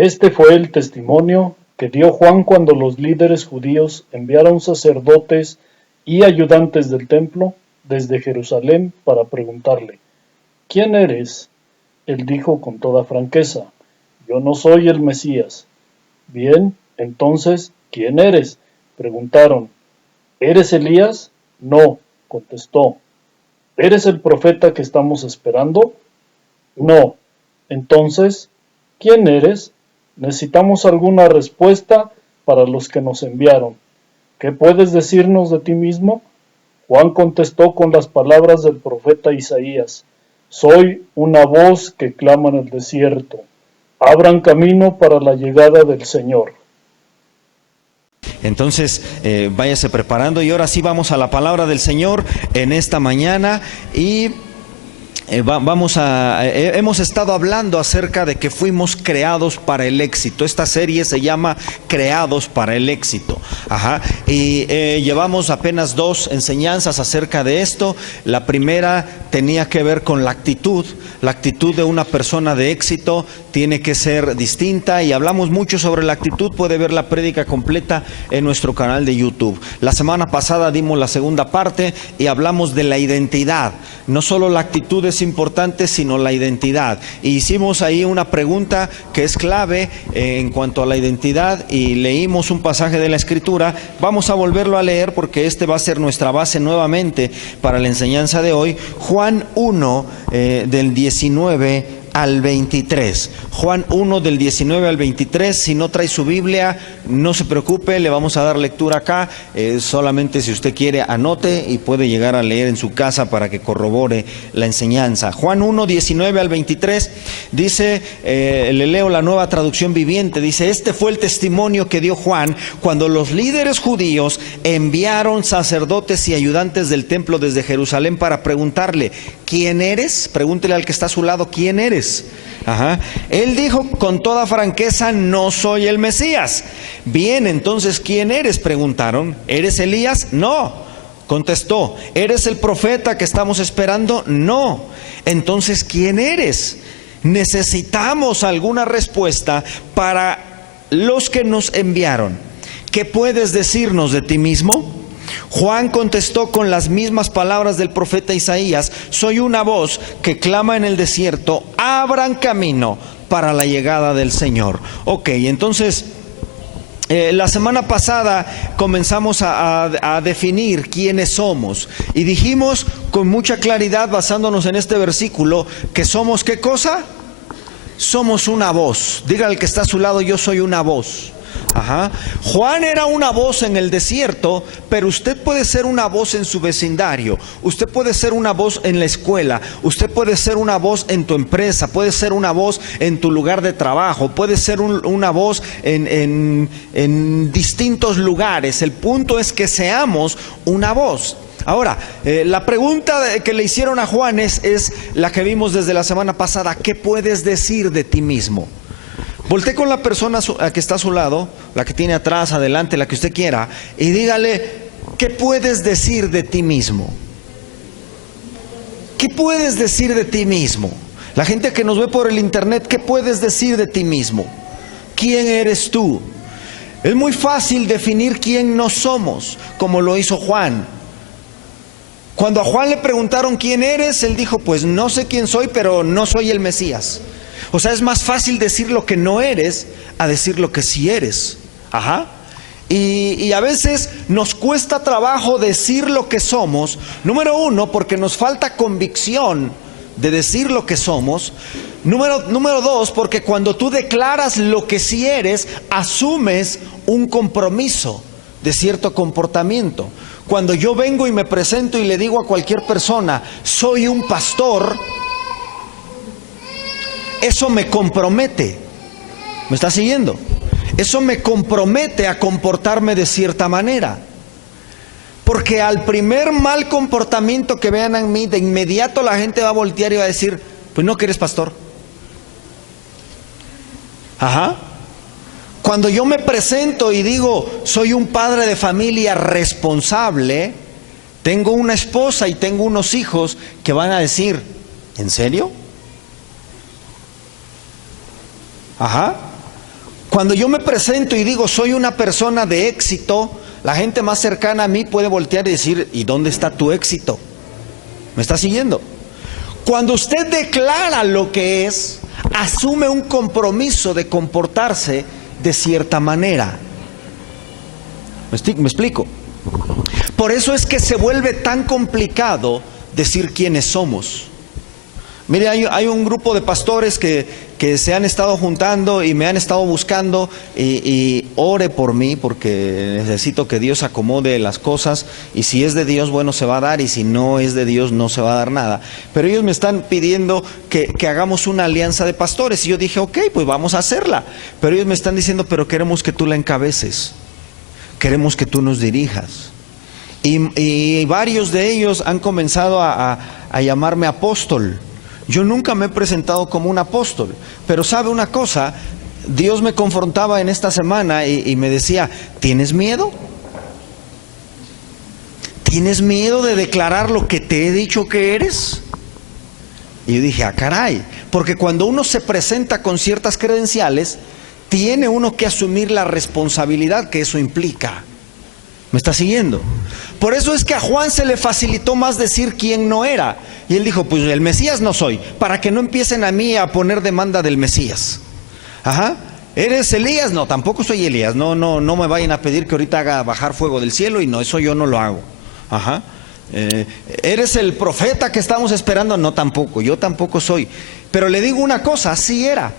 Este fue el testimonio que dio Juan cuando los líderes judíos enviaron sacerdotes y ayudantes del templo desde Jerusalén para preguntarle: ¿Quién eres? Él dijo con toda franqueza: Yo no soy el Mesías. Bien, entonces, ¿quién eres? Preguntaron. ¿Eres Elías? No, contestó. ¿Eres el profeta que estamos esperando? No. Entonces, ¿quién eres? Necesitamos alguna respuesta para los que nos enviaron. ¿Qué puedes decirnos de ti mismo? Juan contestó con las palabras del profeta Isaías: Soy una voz que clama en el desierto. Abran camino para la llegada del Señor. Entonces, váyase preparando y ahora sí vamos a la palabra del Señor en esta mañana y hemos estado hablando acerca de que fuimos creados para el éxito. Esta serie se llama Creados para el éxito. Y llevamos apenas 2 enseñanzas acerca de esto. La primera tenía que ver con la actitud. La actitud de una persona de éxito tiene que ser distinta y hablamos mucho sobre la actitud. Puede ver la prédica completa en nuestro canal de YouTube. La semana pasada dimos la segunda parte y hablamos de la identidad. No solo la actitud es importante, sino la identidad. Y hicimos ahí una pregunta que es clave en cuanto a la identidad y leímos un pasaje de la Escritura. Vamos a volverlo a leer porque este va a ser nuestra base nuevamente para la enseñanza de hoy. Juan 1 del 19 al 23. Juan 1 del 19 al 23. Si no trae su Biblia, no se preocupe, le vamos a dar lectura acá. Solamente si usted quiere, anote y puede llegar a leer en su casa para que corrobore la enseñanza. Juan 1, 19 al 23 dice, le leo la Nueva Traducción Viviente, dice: Este fue el testimonio que dio Juan cuando los líderes judíos enviaron sacerdotes y ayudantes del templo desde Jerusalén para preguntarle: ¿quién eres? Pregúntele al que está a su lado: ¿quién eres? Él dijo con toda franqueza: no soy el Mesías. Bien, entonces, ¿quién eres? Preguntaron. ¿Eres Elías? No, contestó. ¿Eres el profeta que estamos esperando? No. Entonces, ¿quién eres? Necesitamos alguna respuesta para los que nos enviaron. ¿Qué puedes decirnos de ti mismo? Juan contestó con las mismas palabras del profeta Isaías: soy una voz que clama en el desierto, abran camino para la llegada del Señor. Entonces, la semana pasada comenzamos a definir quiénes somos y dijimos con mucha claridad, basándonos en este versículo, que somos ¿qué cosa? Somos una voz. Diga al que está a su lado: yo soy una voz. Juan era una voz en el desierto, pero usted puede ser una voz en su vecindario, usted puede ser una voz en la escuela, usted puede ser una voz en tu empresa, puede ser una voz en tu lugar de trabajo, puede ser una voz en distintos lugares. El punto es que seamos una voz. Ahora, la pregunta que le hicieron a Juan es la que vimos desde la semana pasada: ¿qué puedes decir de ti mismo? Voltee con la persona que está a su lado, la que tiene atrás, adelante, la que usted quiera, y dígale: ¿qué puedes decir de ti mismo? ¿Qué puedes decir de ti mismo? La gente que nos ve por el internet, ¿qué puedes decir de ti mismo? ¿Quién eres tú? Es muy fácil definir quién no somos, como lo hizo Juan. Cuando a Juan le preguntaron: ¿quién eres?, él dijo: pues no sé quién soy, pero no soy el Mesías. O sea, es más fácil decir lo que no eres a decir lo que sí eres. Y a veces nos cuesta trabajo decir lo que somos. Número 1, porque nos falta convicción de decir lo que somos. Número 2, porque cuando tú declaras lo que sí eres, asumes un compromiso de cierto comportamiento. Cuando yo vengo y me presento y le digo a cualquier persona: soy un pastor, eso me compromete. ¿Me está siguiendo? Eso me compromete a comportarme de cierta manera. Porque al primer mal comportamiento que vean en mí, de inmediato la gente va a voltear y va a decir: pues no, que eres pastor. Cuando yo me presento y digo: soy un padre de familia responsable, tengo una esposa y tengo unos hijos, que van a decir: ¿en serio? Cuando yo me presento y digo soy una persona de éxito, la gente más cercana a mí puede voltear y decir, ¿y dónde está tu éxito? ¿Me está siguiendo? Cuando usted declara lo que es, asume un compromiso de comportarse de cierta manera. ¿Me explico? Por eso es que se vuelve tan complicado decir quiénes somos. Mire, hay un grupo de pastores que se han estado juntando y me han estado buscando y ore por mí porque necesito que Dios acomode las cosas y si es de Dios, bueno, se va a dar y si no es de Dios, no se va a dar nada. Pero ellos me están pidiendo que hagamos una alianza de pastores y yo dije, ok, pues vamos a hacerla. Pero ellos me están diciendo, pero queremos que tú la encabeces, queremos que tú nos dirijas. Y varios de ellos han comenzado a llamarme apóstol. Yo nunca me he presentado como un apóstol, pero ¿sabe una cosa? Dios me confrontaba en esta semana y me decía, ¿tienes miedo? ¿Tienes miedo de declarar lo que te he dicho que eres? Y yo dije, caray, porque cuando uno se presenta con ciertas credenciales, tiene uno que asumir la responsabilidad que eso implica. ¿Me está siguiendo? Por eso es que a Juan se le facilitó más decir quién no era. Y él dijo, pues el Mesías no soy, para que no empiecen a mí a poner demanda del Mesías. Ajá. ¿Eres Elías? No, tampoco soy Elías. No me vayan a pedir que ahorita haga bajar fuego del cielo y no, eso yo no lo hago. Ajá. ¿Eres el profeta que estamos esperando? No, tampoco, yo tampoco soy. Pero le digo una cosa, sí era.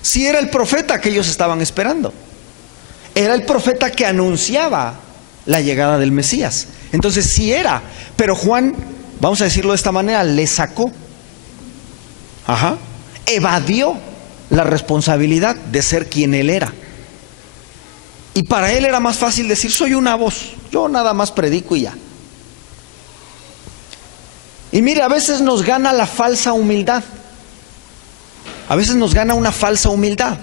Sí era el profeta que ellos estaban esperando. Era el profeta que anunciaba la llegada del Mesías. Entonces sí era, pero Juan, vamos a decirlo de esta manera, le sacó. Ajá. Evadió la responsabilidad de ser quien él era. Y para él era más fácil decir, soy una voz, yo nada más predico y ya. Y mire, a veces nos gana la falsa humildad. A veces nos gana una falsa humildad.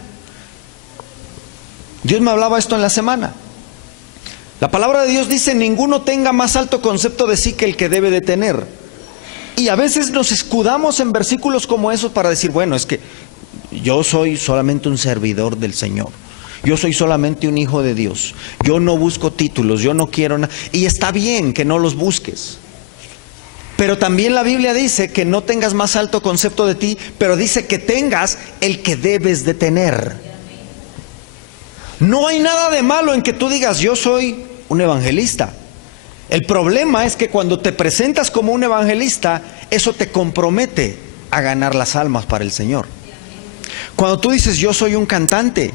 Dios me hablaba esto en la semana. La palabra de Dios dice, ninguno tenga más alto concepto de sí que el que debe de tener. Y a veces nos escudamos en versículos como esos para decir, bueno, es que yo soy solamente un servidor del Señor. Yo soy solamente un hijo de Dios. Yo no busco títulos, yo no quiero nada. Y está bien que no los busques. Pero también la Biblia dice que no tengas más alto concepto de ti, pero dice que tengas el que debes de tener. No hay nada de malo en que tú digas, yo soy un evangelista. El problema es que cuando te presentas como un evangelista, eso te compromete a ganar las almas para el Señor. Cuando tú dices, yo soy un cantante,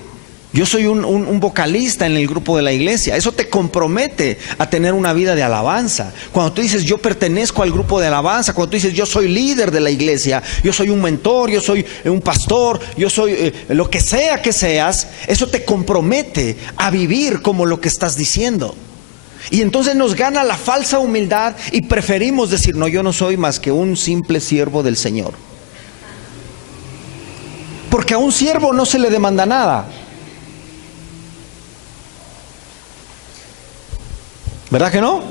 yo soy un vocalista en el grupo de la iglesia, eso te compromete a tener una vida de alabanza. Cuando tú dices, yo pertenezco al grupo de alabanza, cuando tú dices, yo soy líder de la iglesia, yo soy un mentor, yo soy un pastor, yo soy lo que sea que seas, eso te compromete a vivir como lo que estás diciendo. Y entonces nos gana la falsa humildad y preferimos decir, no, yo no soy más que un simple siervo del Señor. Porque a un siervo no se le demanda nada. ¿Verdad que no?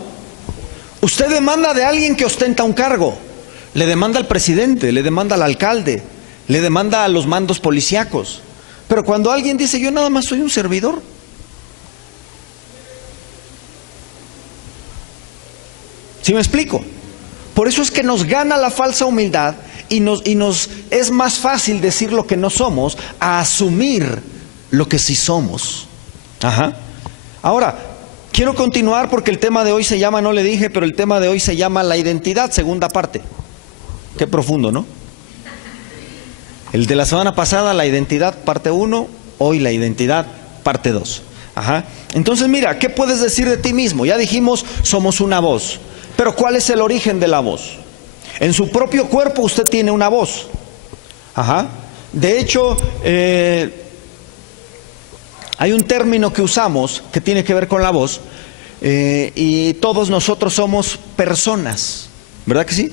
Usted demanda de alguien que ostenta un cargo. Le demanda al presidente, le demanda al alcalde, le demanda a los mandos policíacos. Pero cuando alguien dice, yo nada más soy un servidor. ¿Sí me explico? Por eso es que nos gana la falsa humildad y nos es más fácil decir lo que no somos a asumir lo que sí somos. Ajá. Ahora, quiero continuar porque el tema de hoy se llama, no le dije, pero el tema de hoy se llama la identidad, segunda parte. Qué profundo, ¿no? El de la semana pasada, la identidad, parte 1, hoy la identidad, parte 2. Ajá. Entonces mira, ¿qué puedes decir de ti mismo? Ya dijimos, somos una voz. Pero ¿cuál es el origen de la voz? En su propio cuerpo usted tiene una voz. Ajá. De hecho, hay un término que usamos que tiene que ver con la voz y todos nosotros somos personas, ¿verdad que sí?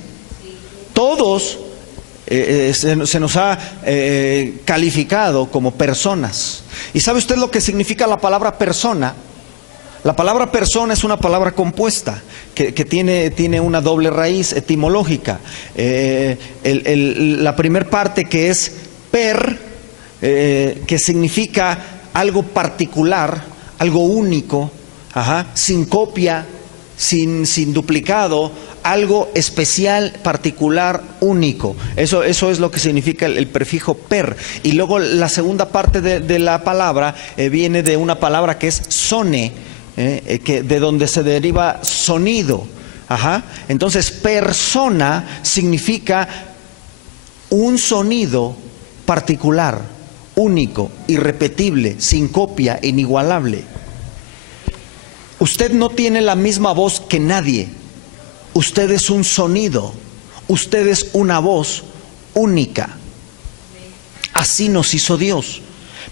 Todos se nos ha calificado como personas. ¿Y sabe usted lo que significa la palabra persona? La palabra persona es una palabra compuesta que tiene una doble raíz etimológica. La primer parte que es per, que significa algo particular, algo único, sin copia, sin duplicado, algo especial, particular, único. Eso es lo que significa el prefijo per. Y luego la segunda parte de la palabra viene de una palabra que es sone, de donde se deriva sonido. Entonces, persona significa un sonido particular, único, irrepetible, sin copia, inigualable. Usted no tiene la misma voz que nadie. Usted es un sonido. Usted es una voz única. Así nos hizo Dios.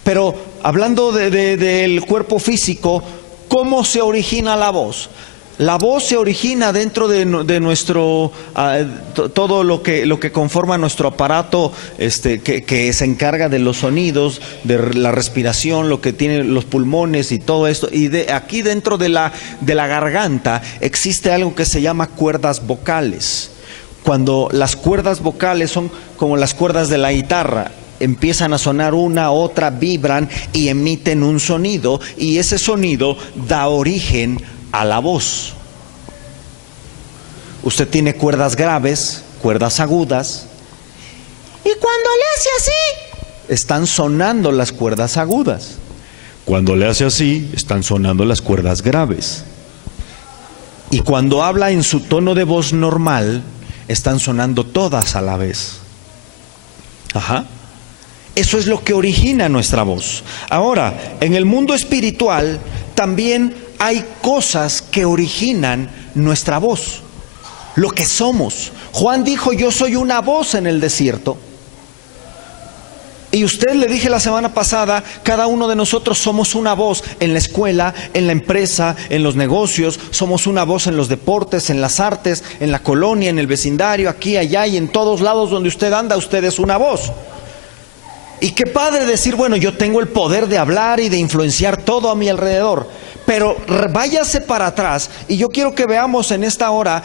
Pero hablando del cuerpo físico, ¿cómo se origina la voz? La voz se origina dentro de nuestro, todo lo que conforma nuestro aparato, que se encarga de los sonidos, de la respiración, lo que tienen los pulmones y todo esto. Y aquí dentro de la garganta existe algo que se llama cuerdas vocales. Cuando las cuerdas vocales son como las cuerdas de la guitarra, empiezan a sonar una, otra, vibran y emiten un sonido, y ese sonido da origen a la voz. Usted tiene cuerdas graves, cuerdas agudas, y cuando le hace así, están sonando las cuerdas agudas. Cuando le hace así, están sonando las cuerdas graves. Y cuando habla en su tono de voz normal, están sonando todas a la vez. Eso es lo que origina nuestra voz. Ahora, en el mundo espiritual también hay cosas que originan nuestra voz, lo que somos. Juan dijo: yo soy una voz en el desierto. Y usted, le dije la semana pasada, cada uno de nosotros somos una voz en la escuela, en la empresa, en los negocios, somos una voz en los deportes, en las artes, en la colonia, en el vecindario, aquí, allá y en todos lados donde usted anda, usted es una voz. Y qué padre decir: bueno, yo tengo el poder de hablar y de influenciar todo a mi alrededor. Pero váyase para atrás y yo quiero que veamos en esta hora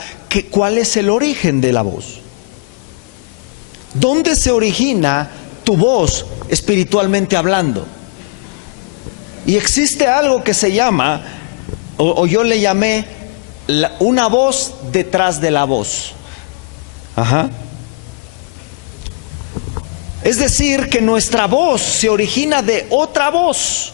cuál es el origen de la voz. ¿Dónde se origina tu voz espiritualmente hablando? Y existe algo que se llama, o yo le llamé, una voz detrás de la voz. Es decir, que nuestra voz se origina de otra voz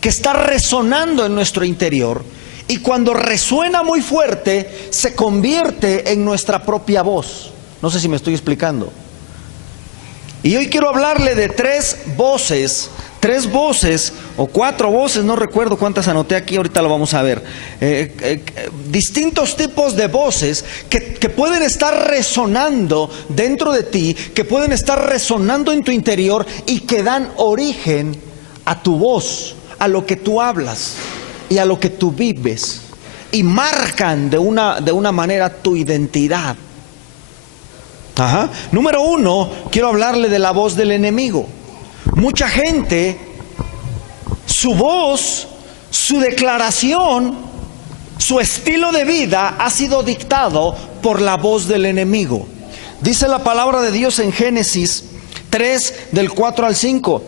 que está resonando en nuestro interior, y cuando resuena muy fuerte se convierte en nuestra propia voz. No sé si me estoy explicando. Y hoy quiero hablarle de tres voces o cuatro voces, no recuerdo cuántas anoté aquí, ahorita lo vamos a ver. Distintos tipos de voces que pueden estar resonando dentro de ti, que pueden estar resonando en tu interior y que dan origen a tu voz, a lo que tú hablas y a lo que tú vives, y marcan de una manera tu identidad. Número uno, quiero hablarle de la voz del enemigo. Mucha gente, su voz, su declaración, su estilo de vida ha sido dictado por la voz del enemigo. Dice la palabra de Dios en Génesis 3, del 4 al 5.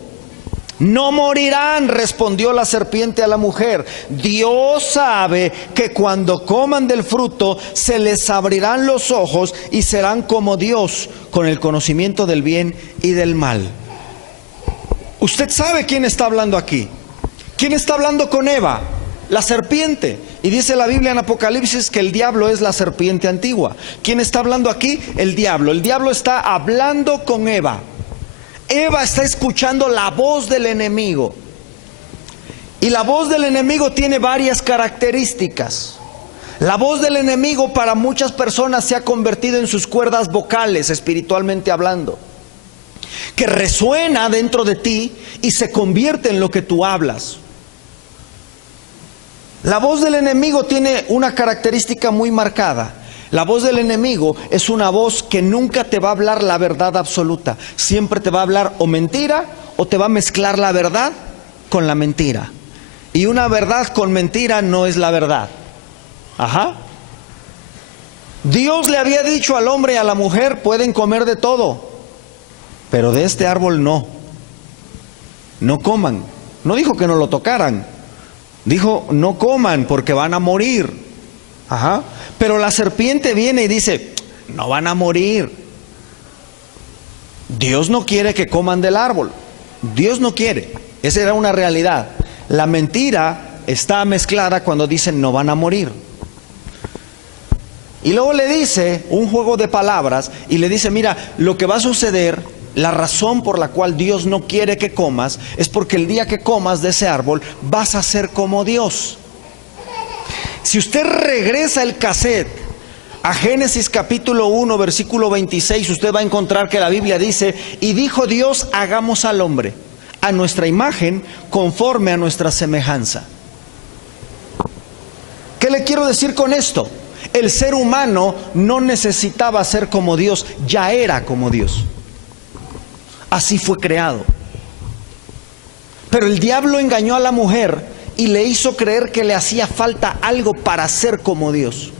No morirán, respondió la serpiente a la mujer. Dios sabe que cuando coman del fruto se les abrirán los ojos y serán como Dios, con el conocimiento del bien y del mal. Usted sabe quién está hablando aquí. ¿Quién está hablando con Eva? La serpiente. Y dice la Biblia en Apocalipsis que el diablo es la serpiente antigua. ¿Quién está hablando aquí? El diablo. El diablo está hablando con Eva. Eva está escuchando la voz del enemigo. Y la voz del enemigo tiene varias características. La voz del enemigo para muchas personas se ha convertido en sus cuerdas vocales, espiritualmente hablando, que resuena dentro de ti y se convierte en lo que tú hablas. La voz del enemigo tiene una característica muy marcada. La voz del enemigo es una voz que nunca te va a hablar la verdad absoluta. Siempre te va a hablar o mentira, o te va a mezclar la verdad con la mentira. Y una verdad con mentira no es la verdad. Dios le había dicho al hombre y a la mujer: pueden comer de todo, pero de este árbol no. no coman. No dijo que no lo tocaran, dijo no coman porque van a morir. Ajá. Pero la serpiente viene y dice, no van a morir. Dios no quiere que coman del árbol. Dios no quiere. Esa era una realidad. La mentira está mezclada cuando dicen no van a morir. Y luego le dice un juego de palabras y le dice, mira, lo que va a suceder, la razón por la cual Dios no quiere que comas, es porque el día que comas de ese árbol vas a ser como Dios. Si usted regresa el cassette a Génesis capítulo 1, versículo 26, usted va a encontrar que la Biblia dice, y dijo Dios, hagamos al hombre a nuestra imagen, conforme a nuestra semejanza. ¿Qué le quiero decir con esto? El ser humano no necesitaba ser como Dios, ya era como Dios. Así fue creado. Pero el diablo engañó a la mujer y le hizo creer que le hacía falta algo para ser como Dios.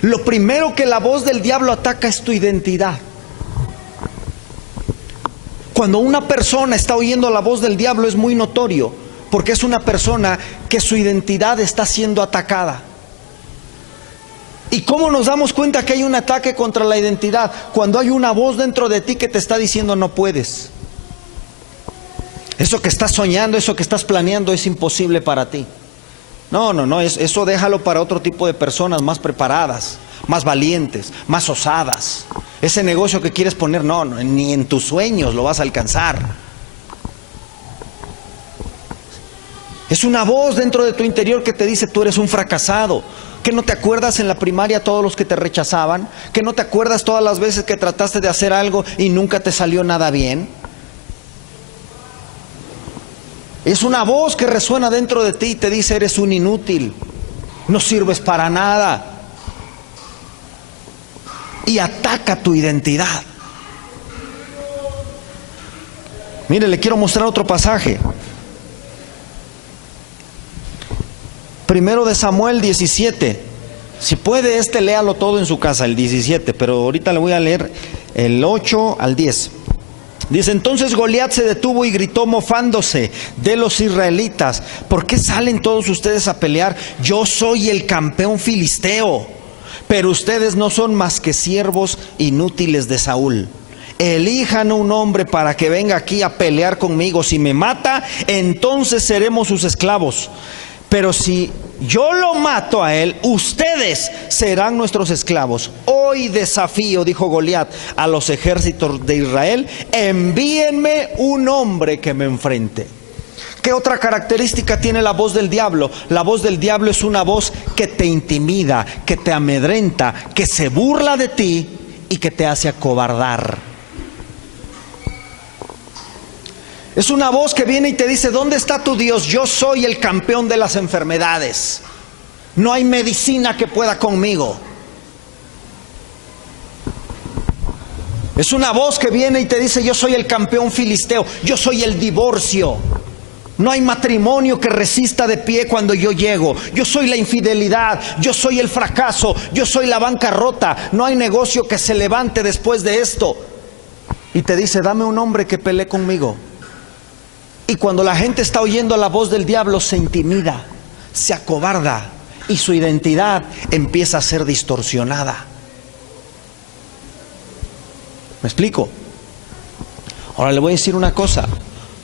Lo primero que la voz del diablo ataca es tu identidad. Cuando una persona está oyendo la voz del diablo es muy notorio, porque es una persona que su identidad está siendo atacada. ¿Y cómo nos damos cuenta que hay un ataque contra la identidad? Cuando hay una voz dentro de ti que te está diciendo no puedes. Eso que estás soñando, eso que estás planeando es imposible para ti. No, eso déjalo para otro tipo de personas más preparadas, más valientes, más osadas. Ese negocio que quieres poner, no, ni en tus sueños lo vas a alcanzar. Es una voz dentro de tu interior que te dice, tú eres un fracasado. ¿Que no te acuerdas en la primaria todos los que te rechazaban? ¿Que no te acuerdas todas las veces que trataste de hacer algo y nunca te salió nada bien? Es una voz que resuena dentro de ti y te dice, eres un inútil, no sirves para nada. Y ataca tu identidad. Mire, le quiero mostrar otro pasaje. Primero de Samuel 17. Si puede, léalo todo en su casa, el 17, pero ahorita le voy a leer el 8 al 10. Dice, entonces Goliat se detuvo y gritó mofándose de los israelitas, ¿por qué salen todos ustedes a pelear? Yo soy el campeón filisteo, pero ustedes no son más que siervos inútiles de Saúl. Elijan un hombre para que venga aquí a pelear conmigo. Si me mata, entonces seremos sus esclavos. Pero si yo lo mato a él, ustedes serán nuestros esclavos. Hoy desafío, dijo Goliat, a los ejércitos de Israel, envíenme un hombre que me enfrente. ¿Qué otra característica tiene la voz del diablo? La voz del diablo es una voz que te intimida, que te amedrenta, que se burla de ti y que te hace acobardar. Es una voz que viene y te dice, ¿dónde está tu Dios? Yo soy el campeón de las enfermedades. No hay medicina que pueda conmigo. Es una voz que viene y te dice, yo soy el campeón filisteo, yo soy el divorcio. No hay matrimonio que resista de pie cuando yo llego. Yo soy la infidelidad, yo soy el fracaso, yo soy la bancarrota. No hay negocio que se levante después de esto. Y te dice, dame un hombre que pelee conmigo. Y cuando la gente está oyendo la voz del diablo, se intimida, se acobarda y su identidad empieza a ser distorsionada. ¿Me explico? Ahora le voy a decir una cosa.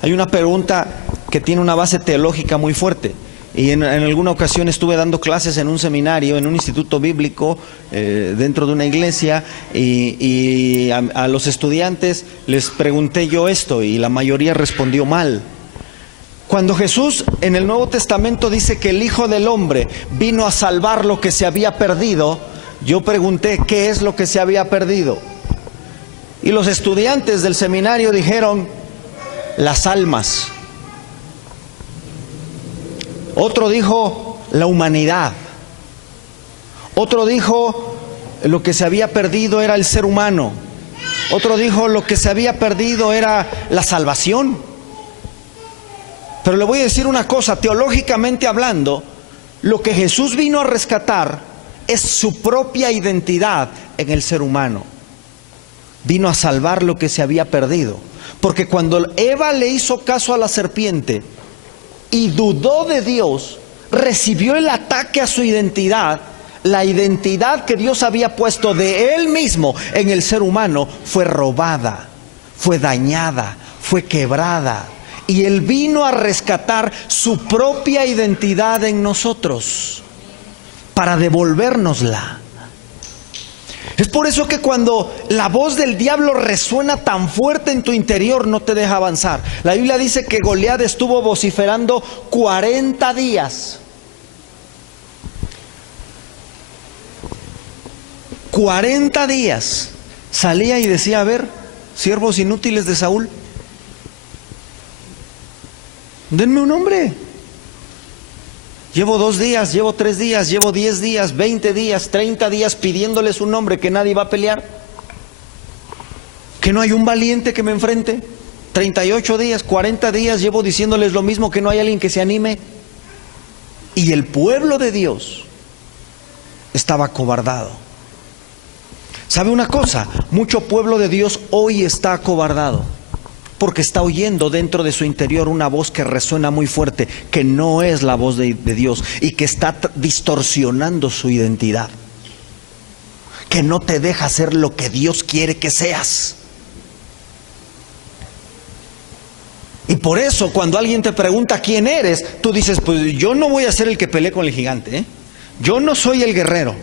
Hay una pregunta que tiene una base teológica muy fuerte. Y en alguna ocasión estuve dando clases en un seminario, en un instituto bíblico, dentro de una iglesia, y a los estudiantes les pregunté yo esto, y la mayoría respondió mal. Cuando Jesús en el Nuevo Testamento dice que el Hijo del Hombre vino a salvar lo que se había perdido, yo pregunté, ¿qué es lo que se había perdido? Y los estudiantes del seminario dijeron, las almas. Otro dijo la humanidad. Otro dijo lo que se había perdido era el ser humano. Otro dijo lo que se había perdido era la salvación. Pero le voy a decir una cosa, teológicamente hablando, lo que Jesús vino a rescatar es su propia identidad en el ser humano. Vino a salvar lo que se había perdido. Porque cuando Eva le hizo caso a la serpiente y dudó de Dios, recibió el ataque a su identidad. La identidad que Dios había puesto de Él mismo en el ser humano fue robada, fue dañada, fue quebrada. Y Él vino a rescatar su propia identidad en nosotros, para devolvérnosla. Es por eso que cuando la voz del diablo resuena tan fuerte en tu interior, no te deja avanzar. La Biblia dice que Goliat estuvo vociferando 40 días. 40 días salía y decía: a ver, siervos inútiles de Saúl, denme un nombre. Llevo 2 días, llevo 3 días, llevo 10 días, 20 días, 30 días pidiéndoles un nombre, que nadie va a pelear, que no hay un valiente que me enfrente. 38 días, 40 días llevo diciéndoles lo mismo, que no hay alguien que se anime. Y el pueblo de Dios estaba acobardado. ¿Sabe una cosa? Mucho pueblo de Dios hoy está acobardado, porque está oyendo dentro de su interior una voz que resuena muy fuerte, que no es la voz de Dios, y que está distorsionando su identidad, que no te deja ser lo que Dios quiere que seas. Y por eso cuando alguien te pregunta quién eres, tú dices: pues yo no voy a ser el que pelee con el gigante, ¿eh? Yo no soy el guerrero,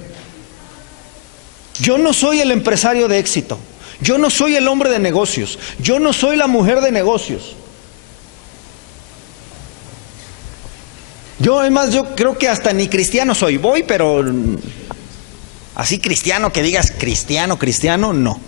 yo no soy el empresario de éxito, yo no soy el hombre de negocios, yo no soy la mujer de negocios. Yo, además, yo creo que hasta ni cristiano soy. Voy, pero así cristiano, que digas cristiano, cristiano, no.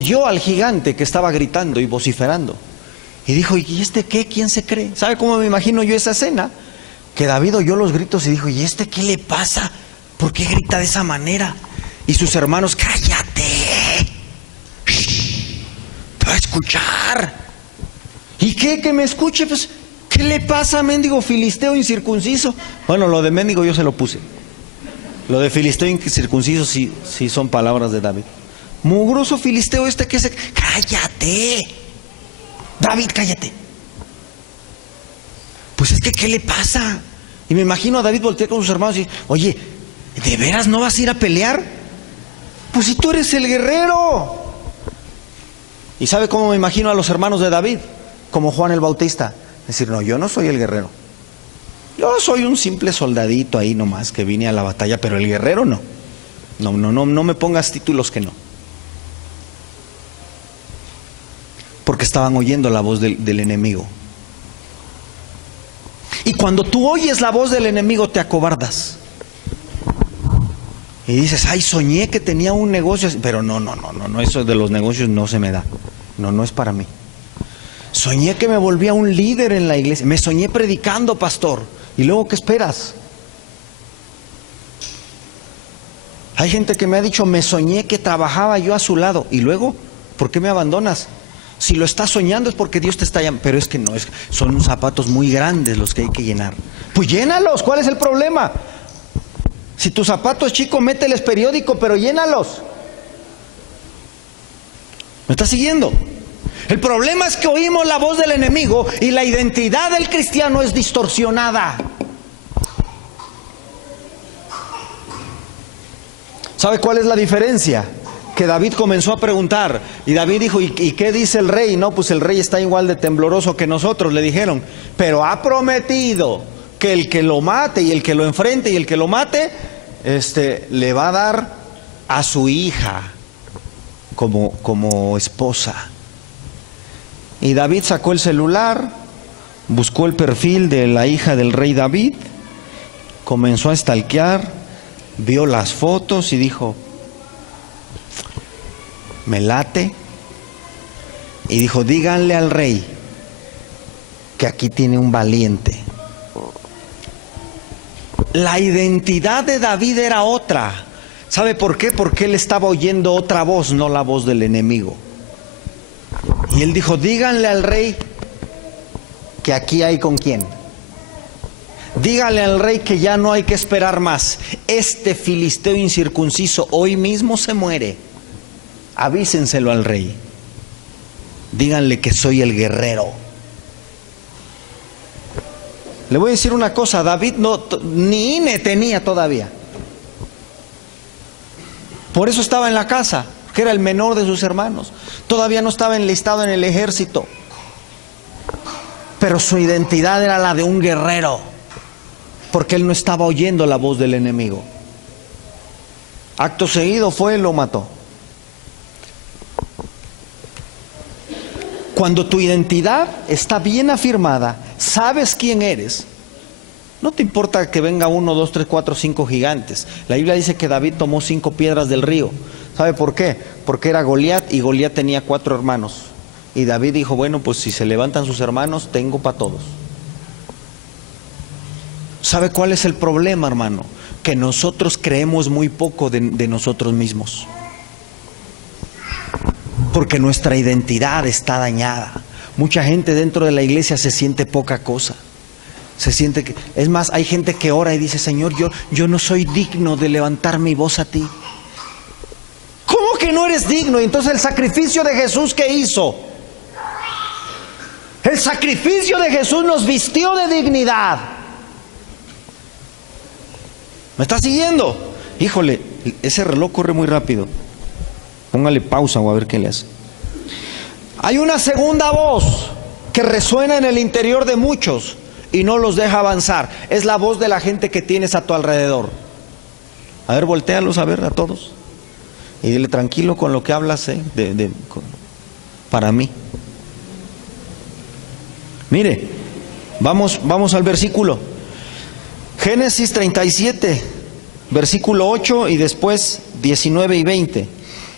Yo al gigante que estaba gritando y vociferando. Y dijo: ¿y este qué? ¿Quién se cree? ¿Sabe cómo me imagino yo esa escena? Que David oyó los gritos y dijo: ¿y este qué le pasa? ¿Por qué grita de esa manera? Y sus hermanos: cállate, te va a escuchar. ¿Y qué? Que me escuche. Pues, ¿qué le pasa, mendigo filisteo incircunciso? Bueno, lo de mendigo yo se lo puse. Lo de filisteo incircunciso sí son palabras de David. Mugroso filisteo este que se... cállate, David, cállate. Pues es que ¿qué le pasa? Y me imagino a David voltear con sus hermanos y: oye, ¿de veras no vas a ir a pelear? Pues si tú eres el guerrero. ¿Y sabe cómo me imagino a los hermanos de David? Como Juan el Bautista. Decir: no, yo no soy el guerrero, yo soy un simple soldadito ahí nomás que vine a la batalla, pero el guerrero no. No me pongas títulos que no. Porque estaban oyendo la voz del enemigo. Y cuando tú oyes la voz del enemigo, te acobardas. Y dices: ay, soñé que tenía un negocio. Pero no, eso de los negocios no se me da. No es para mí. Soñé que me volvía un líder en la iglesia. Me soñé predicando, pastor. ¿Y luego qué esperas? Hay gente que me ha dicho: me soñé que trabajaba yo a su lado. ¿Y luego? ¿Por qué me abandonas? Si lo estás soñando es porque Dios te está llamando. Pero es que no, son zapatos muy grandes los que hay que llenar. Pues llénalos, ¿cuál es el problema? Si tu zapato es chico, mételes periódico, pero llénalos. ¿Me estás siguiendo? El problema es que oímos la voz del enemigo y la identidad del cristiano es distorsionada. ¿Sabe cuál es la diferencia? Que David comenzó a preguntar, y David dijo: ¿y qué dice el rey? No, pues el rey está igual de tembloroso que nosotros, le dijeron, pero ha prometido que el que lo mate y el que lo enfrente y el que lo mate, le va a dar a su hija como esposa. Y David sacó el celular, buscó el perfil de la hija del rey David, comenzó a stalkear, vio las fotos y dijo: me late. Y dijo: díganle al rey que aquí tiene un valiente. La identidad de David era otra. ¿Sabe por qué? Porque él estaba oyendo otra voz, no la voz del enemigo. Y él dijo: díganle al rey que aquí hay con quién, dígale al rey que ya no hay que esperar más. Este filisteo incircunciso hoy mismo se muere. Avísenselo al rey. Díganle que soy el guerrero. Le voy a decir una cosa, David ni INE tenía todavía. Por eso estaba en la casa, que era el menor de sus hermanos. Todavía no estaba enlistado en el ejército. Pero su identidad era la de un guerrero, porque él no estaba oyendo la voz del enemigo. Acto seguido fue y lo mató. Cuando tu identidad está bien afirmada, sabes quién eres, no te importa que venga 1, 2, 3, 4, 5 gigantes. La Biblia dice que David tomó 5 piedras del río. ¿Sabe por qué? Porque era Goliat y Goliat tenía 4 hermanos. Y David dijo, bueno, pues si se levantan sus hermanos, tengo para todos. ¿Sabe cuál es el problema, hermano? Que nosotros creemos muy poco de nosotros mismos. Porque nuestra identidad está dañada. Mucha gente dentro de la iglesia se siente poca cosa. Se siente que, es más, hay gente que ora y dice, Señor, yo no soy digno de levantar mi voz a ti. ¿Cómo que no eres digno? Entonces el sacrificio de Jesús, ¿qué hizo? El sacrificio de Jesús nos vistió de dignidad. ¿Me está siguiendo? Híjole, ese reloj corre muy rápido. Póngale pausa o a ver qué le hace. Hay una segunda voz que resuena en el interior de muchos y no los deja avanzar. Es la voz de la gente que tienes a tu alrededor. A ver, voltéalos a ver a todos. Y dile, tranquilo con lo que hablas, para mí. Mire, vamos al versículo. Génesis 37, versículo 8 y después 19 y 20.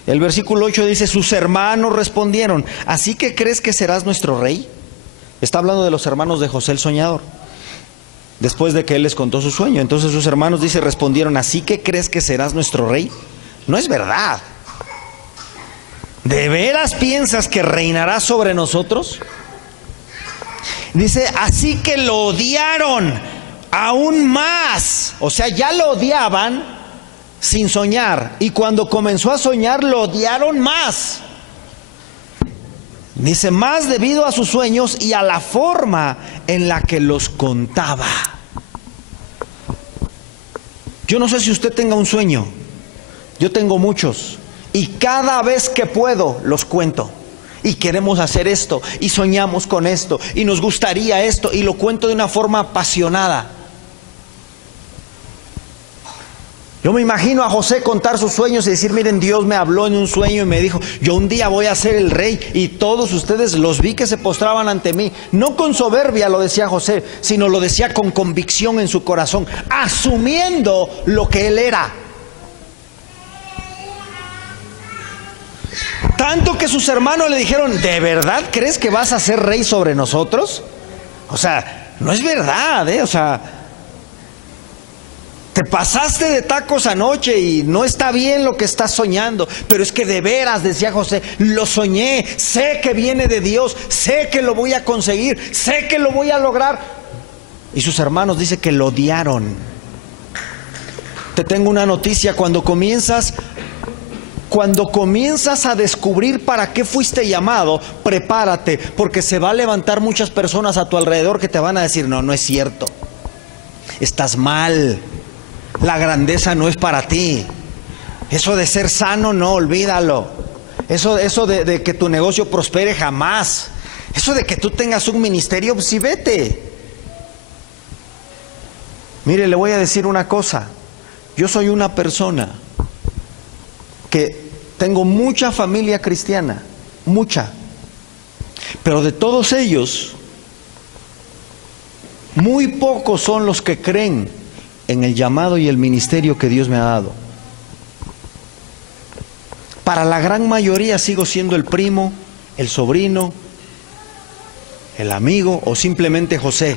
El versículo 8 dice, sus hermanos respondieron, ¿así que crees que serás nuestro rey? Está hablando de los hermanos de José el soñador, después de que él les contó su sueño. Entonces sus hermanos, dice, respondieron, ¿así que crees que serás nuestro rey? No es verdad. ¿De veras piensas que reinarás sobre nosotros? Dice, así que lo odiaron aún más. O sea, ya lo odiaban sin soñar, y cuando comenzó a soñar lo odiaron más. Dice, más debido a sus sueños y a la forma en la que los contaba. Yo no sé si usted tenga un sueño, yo tengo muchos, y cada vez que puedo los cuento. Y queremos hacer esto, y soñamos con esto, y nos gustaría esto, y lo cuento de una forma apasionada. Yo me imagino a José contar sus sueños y decir, miren, Dios me habló en un sueño y me dijo, yo un día voy a ser el rey, y todos ustedes los vi que se postraban ante mí. No con soberbia lo decía José, sino lo decía con convicción en su corazón, asumiendo lo que él era. Tanto que sus hermanos le dijeron, ¿de verdad crees que vas a ser rey sobre nosotros? O sea, no es verdad, o sea, te pasaste de tacos anoche y no está bien lo que estás soñando. Pero es que de veras, decía José, lo soñé, sé que viene de Dios, sé que lo voy a conseguir, sé que lo voy a lograr. Y sus hermanos dicen que lo odiaron. Te tengo una noticia, cuando comienzas a descubrir para qué fuiste llamado, prepárate, porque se va a levantar muchas personas a tu alrededor que te van a decir, no es cierto, estás mal, la grandeza no es para ti, eso de ser sano, no, olvídalo, eso de que tu negocio prospere, jamás, eso de que tú tengas un ministerio, pues sí, vete. Mire, le voy a decir una cosa, yo soy una persona que tengo mucha familia cristiana, mucha, pero de todos ellos, muy pocos son los que creen en el llamado y el ministerio que Dios me ha dado. Para la gran mayoría sigo siendo el primo, el sobrino, el amigo o simplemente José.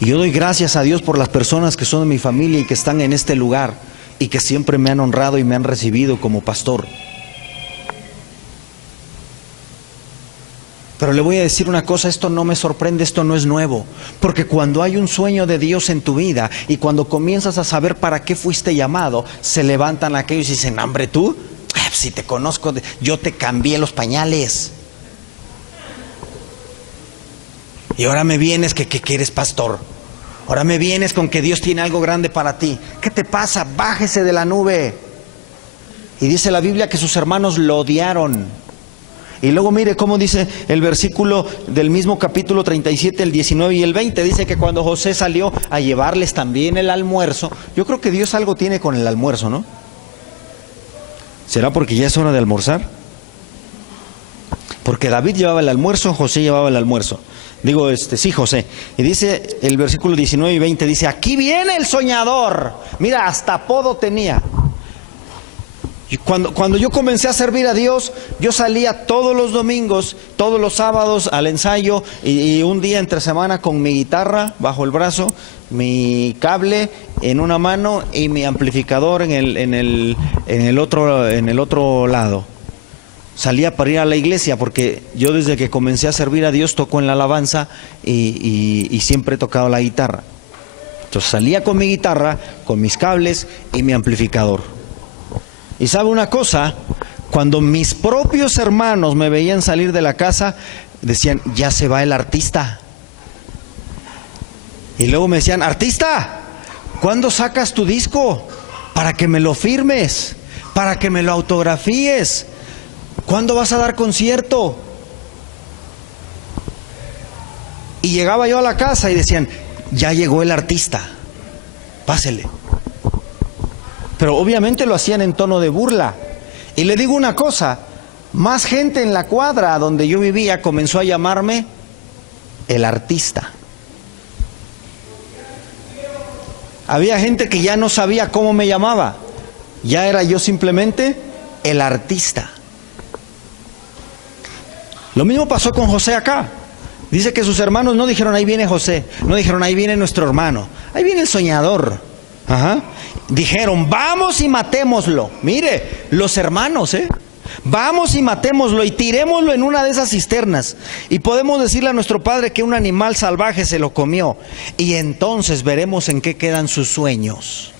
Y yo doy gracias a Dios por las personas que son de mi familia y que están en este lugar y que siempre me han honrado y me han recibido como pastor. Pero le voy a decir una cosa, esto no me sorprende, esto no es nuevo. Porque cuando hay un sueño de Dios en tu vida y cuando comienzas a saber para qué fuiste llamado, se levantan aquellos y dicen, hombre, tú, si te conozco, yo te cambié los pañales. Y ahora me vienes que eres pastor. Ahora me vienes con que Dios tiene algo grande para ti. ¿Qué te pasa? Bájese de la nube. Y dice la Biblia que sus hermanos lo odiaron. Y luego mire cómo dice el versículo del mismo capítulo 37, el 19 y el 20. Dice que cuando José salió a llevarles también el almuerzo. Yo creo que Dios algo tiene con el almuerzo, ¿no? ¿Será porque ya es hora de almorzar? Porque David llevaba el almuerzo, José llevaba el almuerzo. Digo, sí, José. Y dice el versículo 19 y 20, dice, aquí viene el soñador. Mira, hasta apodo tenía. Y cuando yo comencé a servir a Dios, yo salía todos los domingos, todos los sábados al ensayo y un día entre semana con mi guitarra bajo el brazo, mi cable en una mano y mi amplificador en el otro lado. Salía para ir a la iglesia porque yo desde que comencé a servir a Dios toco en la alabanza y siempre he tocado la guitarra. Entonces salía con mi guitarra, con mis cables y mi amplificador. Y sabe una cosa, cuando mis propios hermanos me veían salir de la casa, decían, ya se va el artista. Y luego me decían, artista, ¿cuándo sacas tu disco? Para que me lo firmes, para que me lo autografíes. ¿Cuándo vas a dar concierto? Y llegaba yo a la casa y decían, ya llegó el artista, pásele. Pero obviamente lo hacían en tono de burla. Y le digo una cosa, más gente en la cuadra donde yo vivía comenzó a llamarme el artista. Había gente que ya no sabía cómo me llamaba. Ya era yo simplemente el artista. Lo mismo pasó con José acá. Dice que sus hermanos no dijeron, ahí viene José. No dijeron, ahí viene nuestro hermano. Ahí viene el soñador. Ajá. Dijeron, vamos y matémoslo. Mire, los hermanos, vamos y matémoslo y tirémoslo en una de esas cisternas. Y podemos decirle a nuestro padre que un animal salvaje se lo comió. Y entonces veremos en qué quedan sus sueños.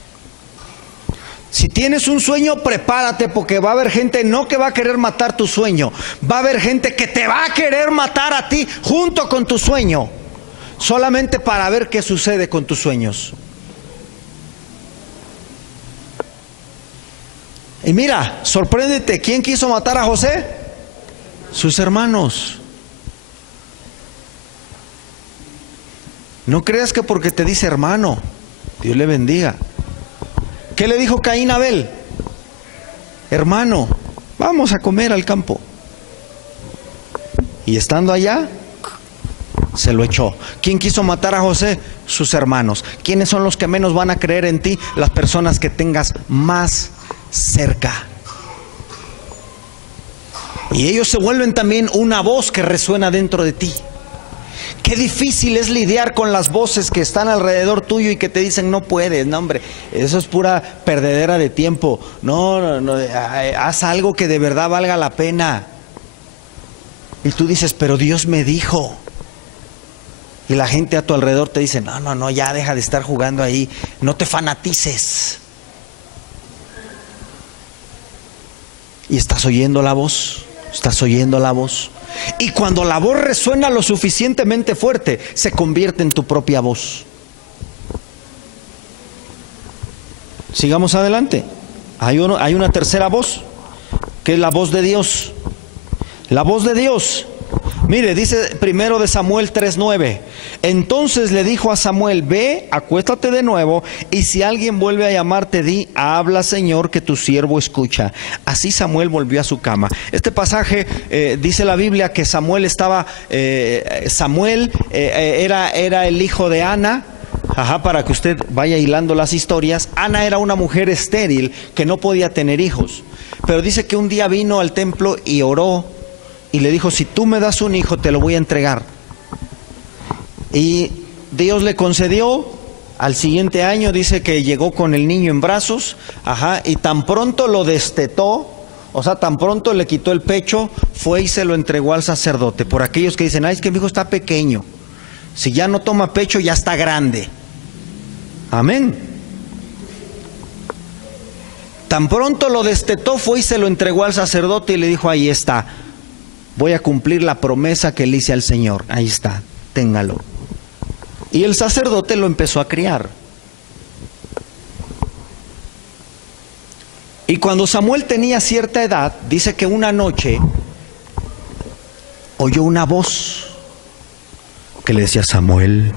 Si tienes un sueño, prepárate porque va a haber gente no que va a querer matar tu sueño. Va a haber gente que te va a querer matar a ti junto con tu sueño. Solamente para ver qué sucede con tus sueños. Y mira, sorpréndete, ¿quién quiso matar a José? Sus hermanos. No creas que porque te dice hermano, Dios le bendiga. ¿Qué le dijo Caín a Abel? Hermano, vamos a comer al campo. Y estando allá, se lo echó. ¿Quién quiso matar a José? Sus hermanos. ¿Quiénes son los que menos van a creer en ti? Las personas que tengas más cerca. Y ellos se vuelven también una voz que resuena dentro de ti. Qué difícil es lidiar con las voces que están alrededor tuyo y que te dicen no puedes, no hombre, eso es pura perdedera de tiempo. No, haz algo que de verdad valga la pena. Y tú dices, pero Dios me dijo. Y la gente a tu alrededor te dice, no, ya deja de estar jugando ahí, no te fanatices. Y estás oyendo la voz, Y cuando la voz resuena lo suficientemente fuerte, se convierte en tu propia voz. Sigamos adelante. Hay una tercera voz, que es la voz de Dios. La voz de Dios. Mire, dice primero de Samuel 3:9. Entonces le dijo a Samuel, ve, acuéstate de nuevo, y si alguien vuelve a llamarte, di, habla Señor, que tu siervo escucha. Así Samuel volvió a su cama. Este pasaje dice la Biblia que Samuel era el hijo de Ana. Para que usted vaya hilando las historias. Ana era una mujer estéril que no podía tener hijos. Pero dice que un día vino al templo y oró. Y le dijo, si tú me das un hijo, te lo voy a entregar. Y Dios le concedió. Al siguiente año dice que llegó con el niño en brazos. Y tan pronto lo destetó, O sea, tan pronto le quitó el pecho, fue y se lo entregó al sacerdote. Por aquellos que dicen, ay, es que mi hijo está pequeño. Si ya no toma pecho, ya está grande. Amén. Tan pronto lo destetó, fue y se lo entregó al sacerdote y le dijo, ahí está, voy a cumplir la promesa que le hice al Señor. Ahí está, téngalo. Y el sacerdote lo empezó a criar. Y cuando Samuel tenía cierta edad, dice que una noche oyó una voz que le decía, Samuel.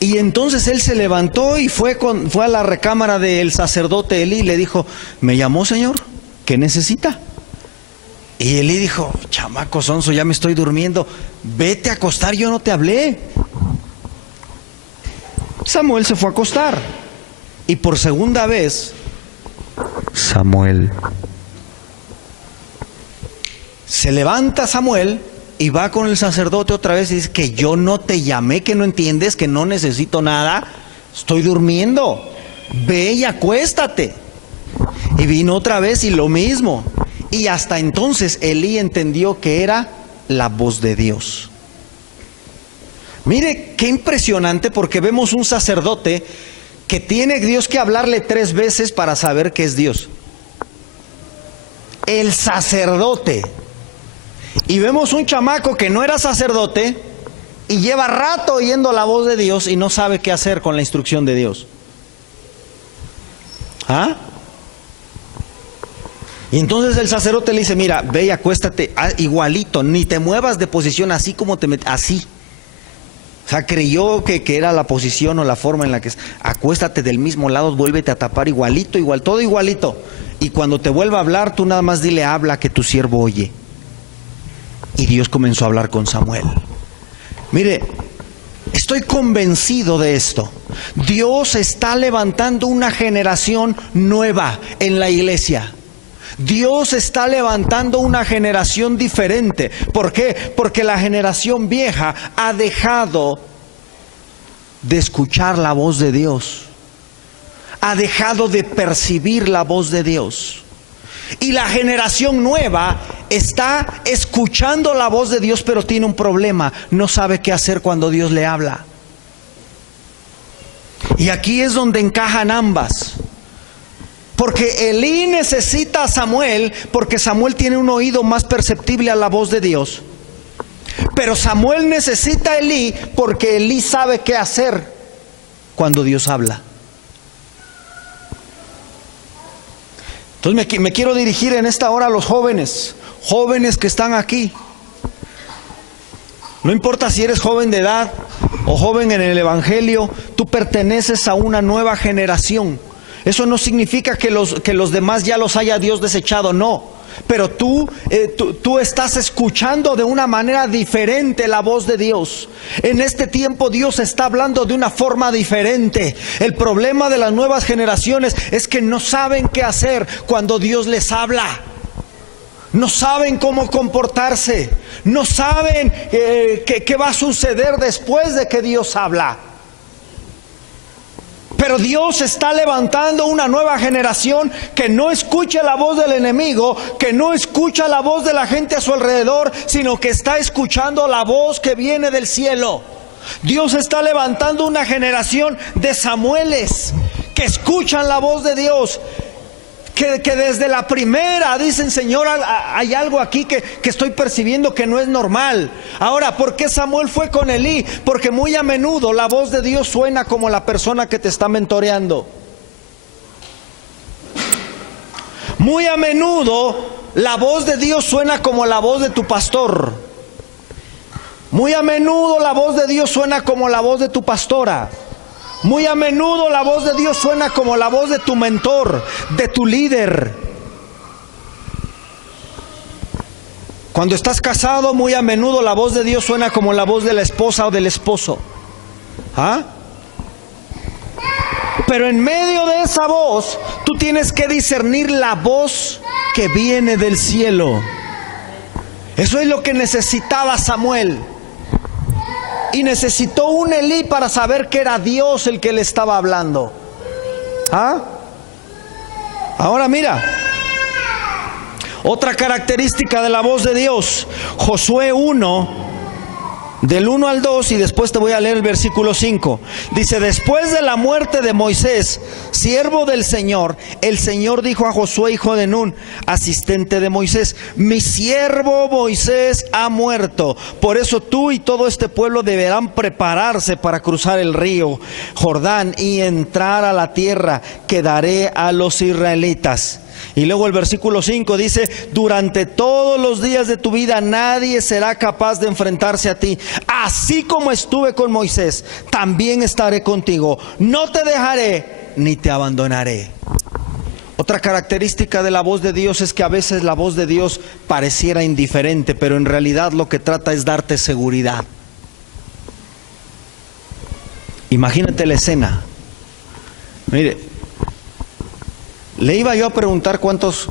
Y entonces él se levantó y fue a la recámara del sacerdote Elí y le dijo, ¿me llamó, Señor? ¿Qué necesita? Y Elí dijo, chamaco sonso, ya me estoy durmiendo, vete a acostar, yo no te hablé. Samuel se fue a acostar y por segunda vez, Samuel. Se levanta Samuel y va con el sacerdote otra vez y dice que yo no te llamé, que no entiendes, que no necesito nada, estoy durmiendo, ve y acuéstate. Y vino otra vez y lo mismo. Y hasta entonces Elí entendió que era la voz de Dios. Mire qué impresionante, porque vemos un sacerdote que tiene Dios que hablarle 3 veces para saber que es Dios. El sacerdote. Y vemos un chamaco que no era sacerdote y lleva rato oyendo la voz de Dios y no sabe qué hacer con la instrucción de Dios. ¿Ah? Y entonces el sacerdote le dice, mira, ve y acuéstate igualito, ni te muevas de posición así como te metes, así. O sea, creyó que era la posición o la forma en la que es. Acuéstate del mismo lado, vuélvete a tapar igualito, igual, todo igualito. Y cuando te vuelva a hablar, tú nada más dile, habla, que tu siervo oye. Y Dios comenzó a hablar con Samuel. Mire, estoy convencido de esto. Dios está levantando una generación nueva en la iglesia. Dios está levantando una generación diferente. ¿Por qué? Porque la generación vieja ha dejado de escuchar la voz de Dios. Ha dejado de percibir la voz de Dios. Y la generación nueva está escuchando la voz de Dios, pero tiene un problema. No sabe qué hacer cuando Dios le habla. Y aquí es donde encajan ambas. Porque Elí necesita a Samuel, porque Samuel tiene un oído más perceptible a la voz de Dios. Pero Samuel necesita a Elí, porque Elí sabe qué hacer cuando Dios habla. Entonces me quiero dirigir en esta hora a los jóvenes que están aquí. No importa si eres joven de edad o joven en el Evangelio, tú perteneces a una nueva generación. Eso no significa que los demás ya los haya Dios desechado, no. Pero tú estás escuchando de una manera diferente la voz de Dios. En este tiempo Dios está hablando de una forma diferente. El problema de las nuevas generaciones es que no saben qué hacer cuando Dios les habla. No saben cómo comportarse. No saben qué va a suceder después de que Dios habla. Pero Dios está levantando una nueva generación que no escucha la voz del enemigo, que no escucha la voz de la gente a su alrededor, sino que está escuchando la voz que viene del cielo. Dios está levantando una generación de Samueles que escuchan la voz de Dios, que desde la primera dicen, Señor, hay algo aquí que estoy percibiendo que no es normal. Ahora, ¿por qué Samuel fue con Elí? Porque muy a menudo la voz de Dios suena como la persona que te está mentoreando. Muy a menudo la voz de Dios suena como la voz de tu pastor. Muy a menudo la voz de Dios suena como la voz de tu pastora. Muy a menudo la voz de Dios suena como la voz de tu mentor, de tu líder. Cuando estás casado, muy a menudo la voz de Dios suena como la voz de la esposa o del esposo. ¿Ah? Pero en medio de esa voz, tú tienes que discernir la voz que viene del cielo. Eso es lo que necesitaba Samuel. Y necesitó un Elí para saber que era Dios el que le estaba hablando. ¿Ah? Ahora mira, otra característica de la voz de Dios. Josué 1, del 1 al 2, y después te voy a leer el versículo 5. Dice: después de la muerte de Moisés, siervo del Señor, el Señor dijo a Josué, hijo de Nun, asistente de Moisés: mi siervo Moisés ha muerto. Por eso tú y todo este pueblo deberán prepararse para cruzar el río Jordán y entrar a la tierra que daré a los israelitas. Y luego el versículo 5 dice: durante todos los días de tu vida nadie será capaz de enfrentarse a ti. Así como estuve con Moisés, también estaré contigo. No te dejaré ni te abandonaré. Otra característica de la voz de Dios es que a veces la voz de Dios pareciera indiferente, pero en realidad lo que trata es darte seguridad. Imagínate la escena. Mire, le iba yo a preguntar cuántos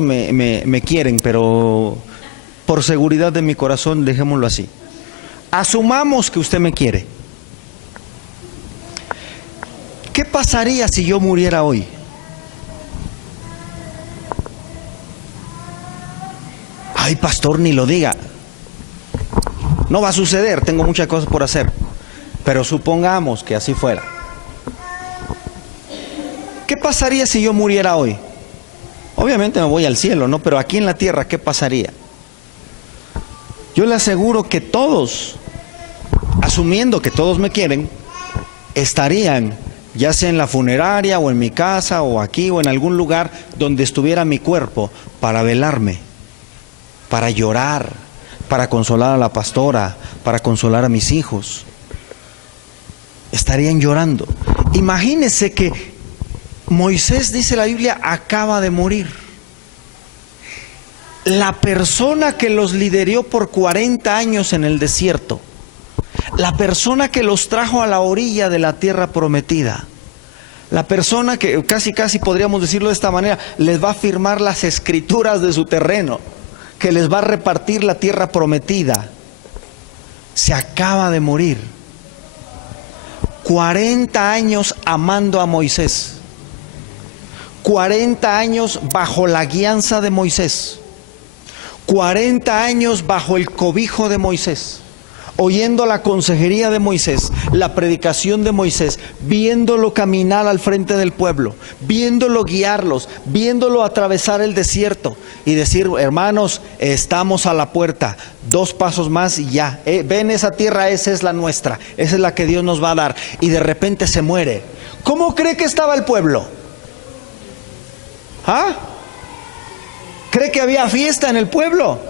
me quieren, pero por seguridad de mi corazón dejémoslo así. Asumamos que usted me quiere. ¿Qué pasaría si yo muriera hoy? Ay, pastor, ni lo diga. No va a suceder, tengo muchas cosas por hacer. Pero supongamos que así fuera. ¿Qué pasaría si yo muriera hoy? Obviamente me voy al cielo, ¿no? Pero aquí en la tierra, ¿qué pasaría? Yo le aseguro que todos, asumiendo que todos me quieren, estarían ya sea en la funeraria o en mi casa o aquí o en algún lugar donde estuviera mi cuerpo para velarme, para llorar, para consolar a la pastora, para consolar a mis hijos. Estarían llorando. Imagínense que Moisés, dice la Biblia, acaba de morir. La persona que los lideró por 40 años en el desierto, la persona que los trajo a la orilla de la tierra prometida, la persona que casi podríamos decirlo de esta manera, les va a firmar las escrituras de su terreno, que les va a repartir la tierra prometida, se acaba de morir. 40 años amando a Moisés. 40 años bajo la guianza de Moisés, 40 años bajo el cobijo de Moisés, oyendo la consejería de Moisés, la predicación de Moisés, viéndolo caminar al frente del pueblo, viéndolo guiarlos, viéndolo atravesar el desierto y decir: hermanos, estamos a la puerta, 2 pasos más y ya, ven esa tierra, esa es la nuestra, esa es la que Dios nos va a dar. Y de repente se muere. ¿Cómo cree que estaba el pueblo? ¿Ah? ¿Cree que había fiesta en el pueblo?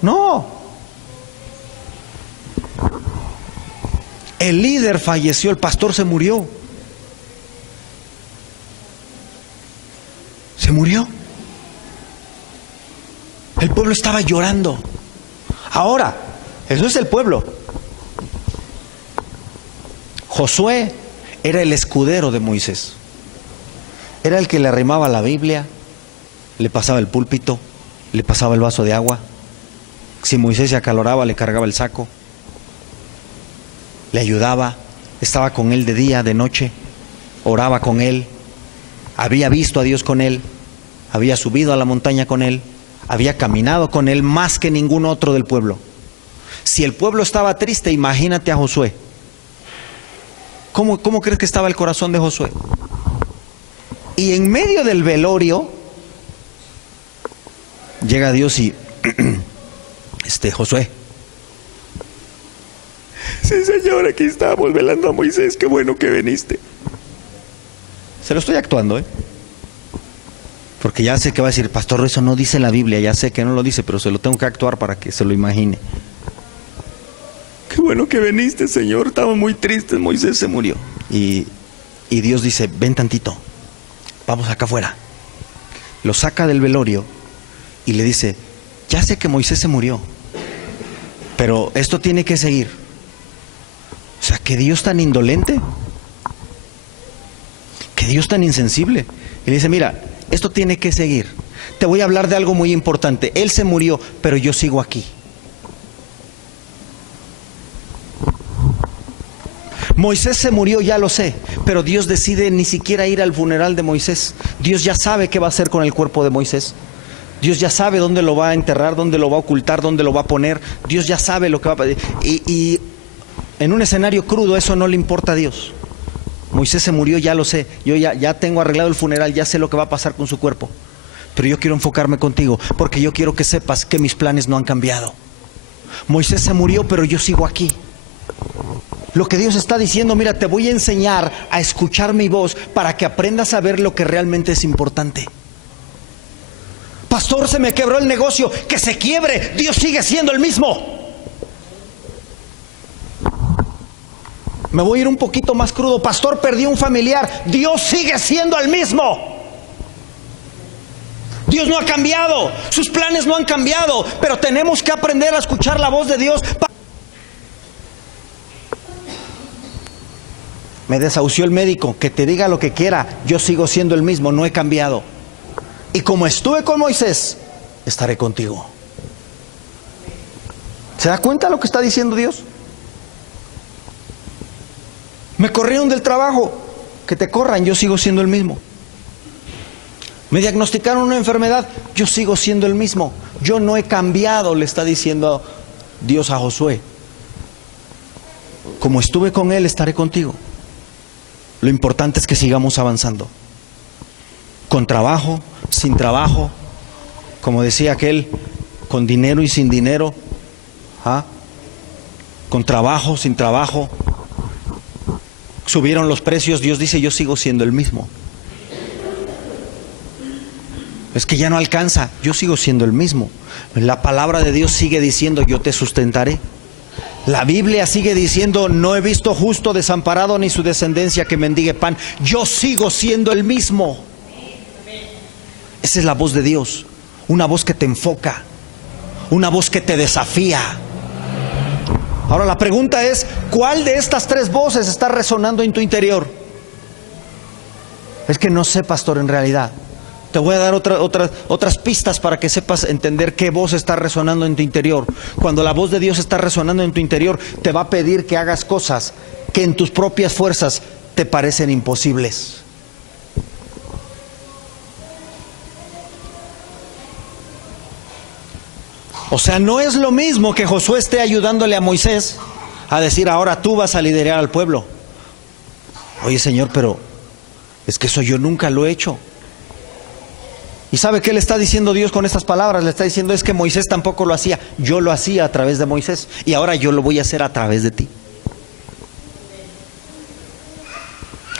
No. El líder falleció, el pastor se murió. Se murió. El pueblo estaba llorando. Ahora, eso es el pueblo. Josué era el escudero de Moisés. Era el que le arrimaba la Biblia, le pasaba el púlpito, le pasaba el vaso de agua. Si Moisés se acaloraba, le cargaba el saco, le ayudaba, estaba con él de día, de noche, oraba con él, había visto a Dios con él, había subido a la montaña con él, había caminado con él más que ningún otro del pueblo. Si el pueblo estaba triste, imagínate a Josué. ¿Cómo crees que estaba el corazón de Josué? Y en medio del velorio llega Dios y Josué: sí, Señor, aquí estamos velando a Moisés, qué bueno que viniste. Se lo estoy actuando, porque ya sé que va a decir: pastor, eso no dice la Biblia. Ya sé que no lo dice, pero se lo tengo que actuar para que se lo imagine. Qué bueno que viniste, Señor, estaba muy triste, Moisés se murió. Y Dios dice: ven tantito, vamos acá afuera. Lo saca del velorio y le dice: ya sé que Moisés se murió, pero esto tiene que seguir. O sea, qué Dios tan indolente, qué Dios tan insensible. Y le dice: mira, esto tiene que seguir. Te voy a hablar de algo muy importante. Él se murió, pero yo sigo aquí. Moisés se murió, ya lo sé, pero Dios decide ni siquiera ir al funeral de Moisés. Dios ya sabe qué va a hacer con el cuerpo de Moisés. Dios ya sabe dónde lo va a enterrar, dónde lo va a ocultar, dónde lo va a poner. Dios ya sabe lo que va a pasar. Y en un escenario crudo eso no le importa a Dios. Moisés se murió, ya lo sé. Yo ya tengo arreglado el funeral, ya sé lo que va a pasar con su cuerpo. Pero yo quiero enfocarme contigo, porque yo quiero que sepas que mis planes no han cambiado. Moisés se murió, pero yo sigo aquí. Lo que Dios está diciendo, mira, te voy a enseñar a escuchar mi voz para que aprendas a ver lo que realmente es importante. Pastor, se me quebró el negocio, que se quiebre, Dios sigue siendo el mismo. Me voy a ir un poquito más crudo. Pastor, perdí un familiar, Dios sigue siendo el mismo. Dios no ha cambiado, sus planes no han cambiado, pero tenemos que aprender a escuchar la voz de Dios. Me desahució el médico, que te diga lo que quiera, yo sigo siendo el mismo, no he cambiado. Y como estuve con Moisés, estaré contigo. ¿Se da cuenta de lo que está diciendo Dios? Me corrieron del trabajo, que te corran, yo sigo siendo el mismo. Me diagnosticaron una enfermedad, yo sigo siendo el mismo. Yo no he cambiado, le está diciendo Dios a Josué. Como estuve con él, estaré contigo. Lo importante es que sigamos avanzando. Con trabajo, sin trabajo, como decía aquel, con dinero y sin dinero, con trabajo, sin trabajo. Subieron los precios, Dios dice, yo sigo siendo el mismo. Es que ya no alcanza, yo sigo siendo el mismo. La palabra de Dios sigue diciendo, yo te sustentaré. La Biblia sigue diciendo, no he visto justo desamparado ni su descendencia que mendigue pan. Yo sigo siendo el mismo. Esa es la voz de Dios, una voz que te enfoca, una voz que te desafía. Ahora la pregunta es, ¿cuál de estas tres voces está resonando en tu interior? Es que no sé, pastor, en realidad. Te voy a dar otras pistas para que sepas entender qué voz está resonando en tu interior. Cuando la voz de Dios está resonando en tu interior, te va a pedir que hagas cosas que en tus propias fuerzas te parecen imposibles. O sea, no es lo mismo que Josué esté ayudándole a Moisés a decir, ahora tú vas a liderar al pueblo. Oye, Señor, pero es que eso yo nunca lo he hecho. ¿Y sabe qué le está diciendo Dios con estas palabras? Le está diciendo, es que Moisés tampoco lo hacía. Yo lo hacía a través de Moisés y ahora yo lo voy a hacer a través de ti.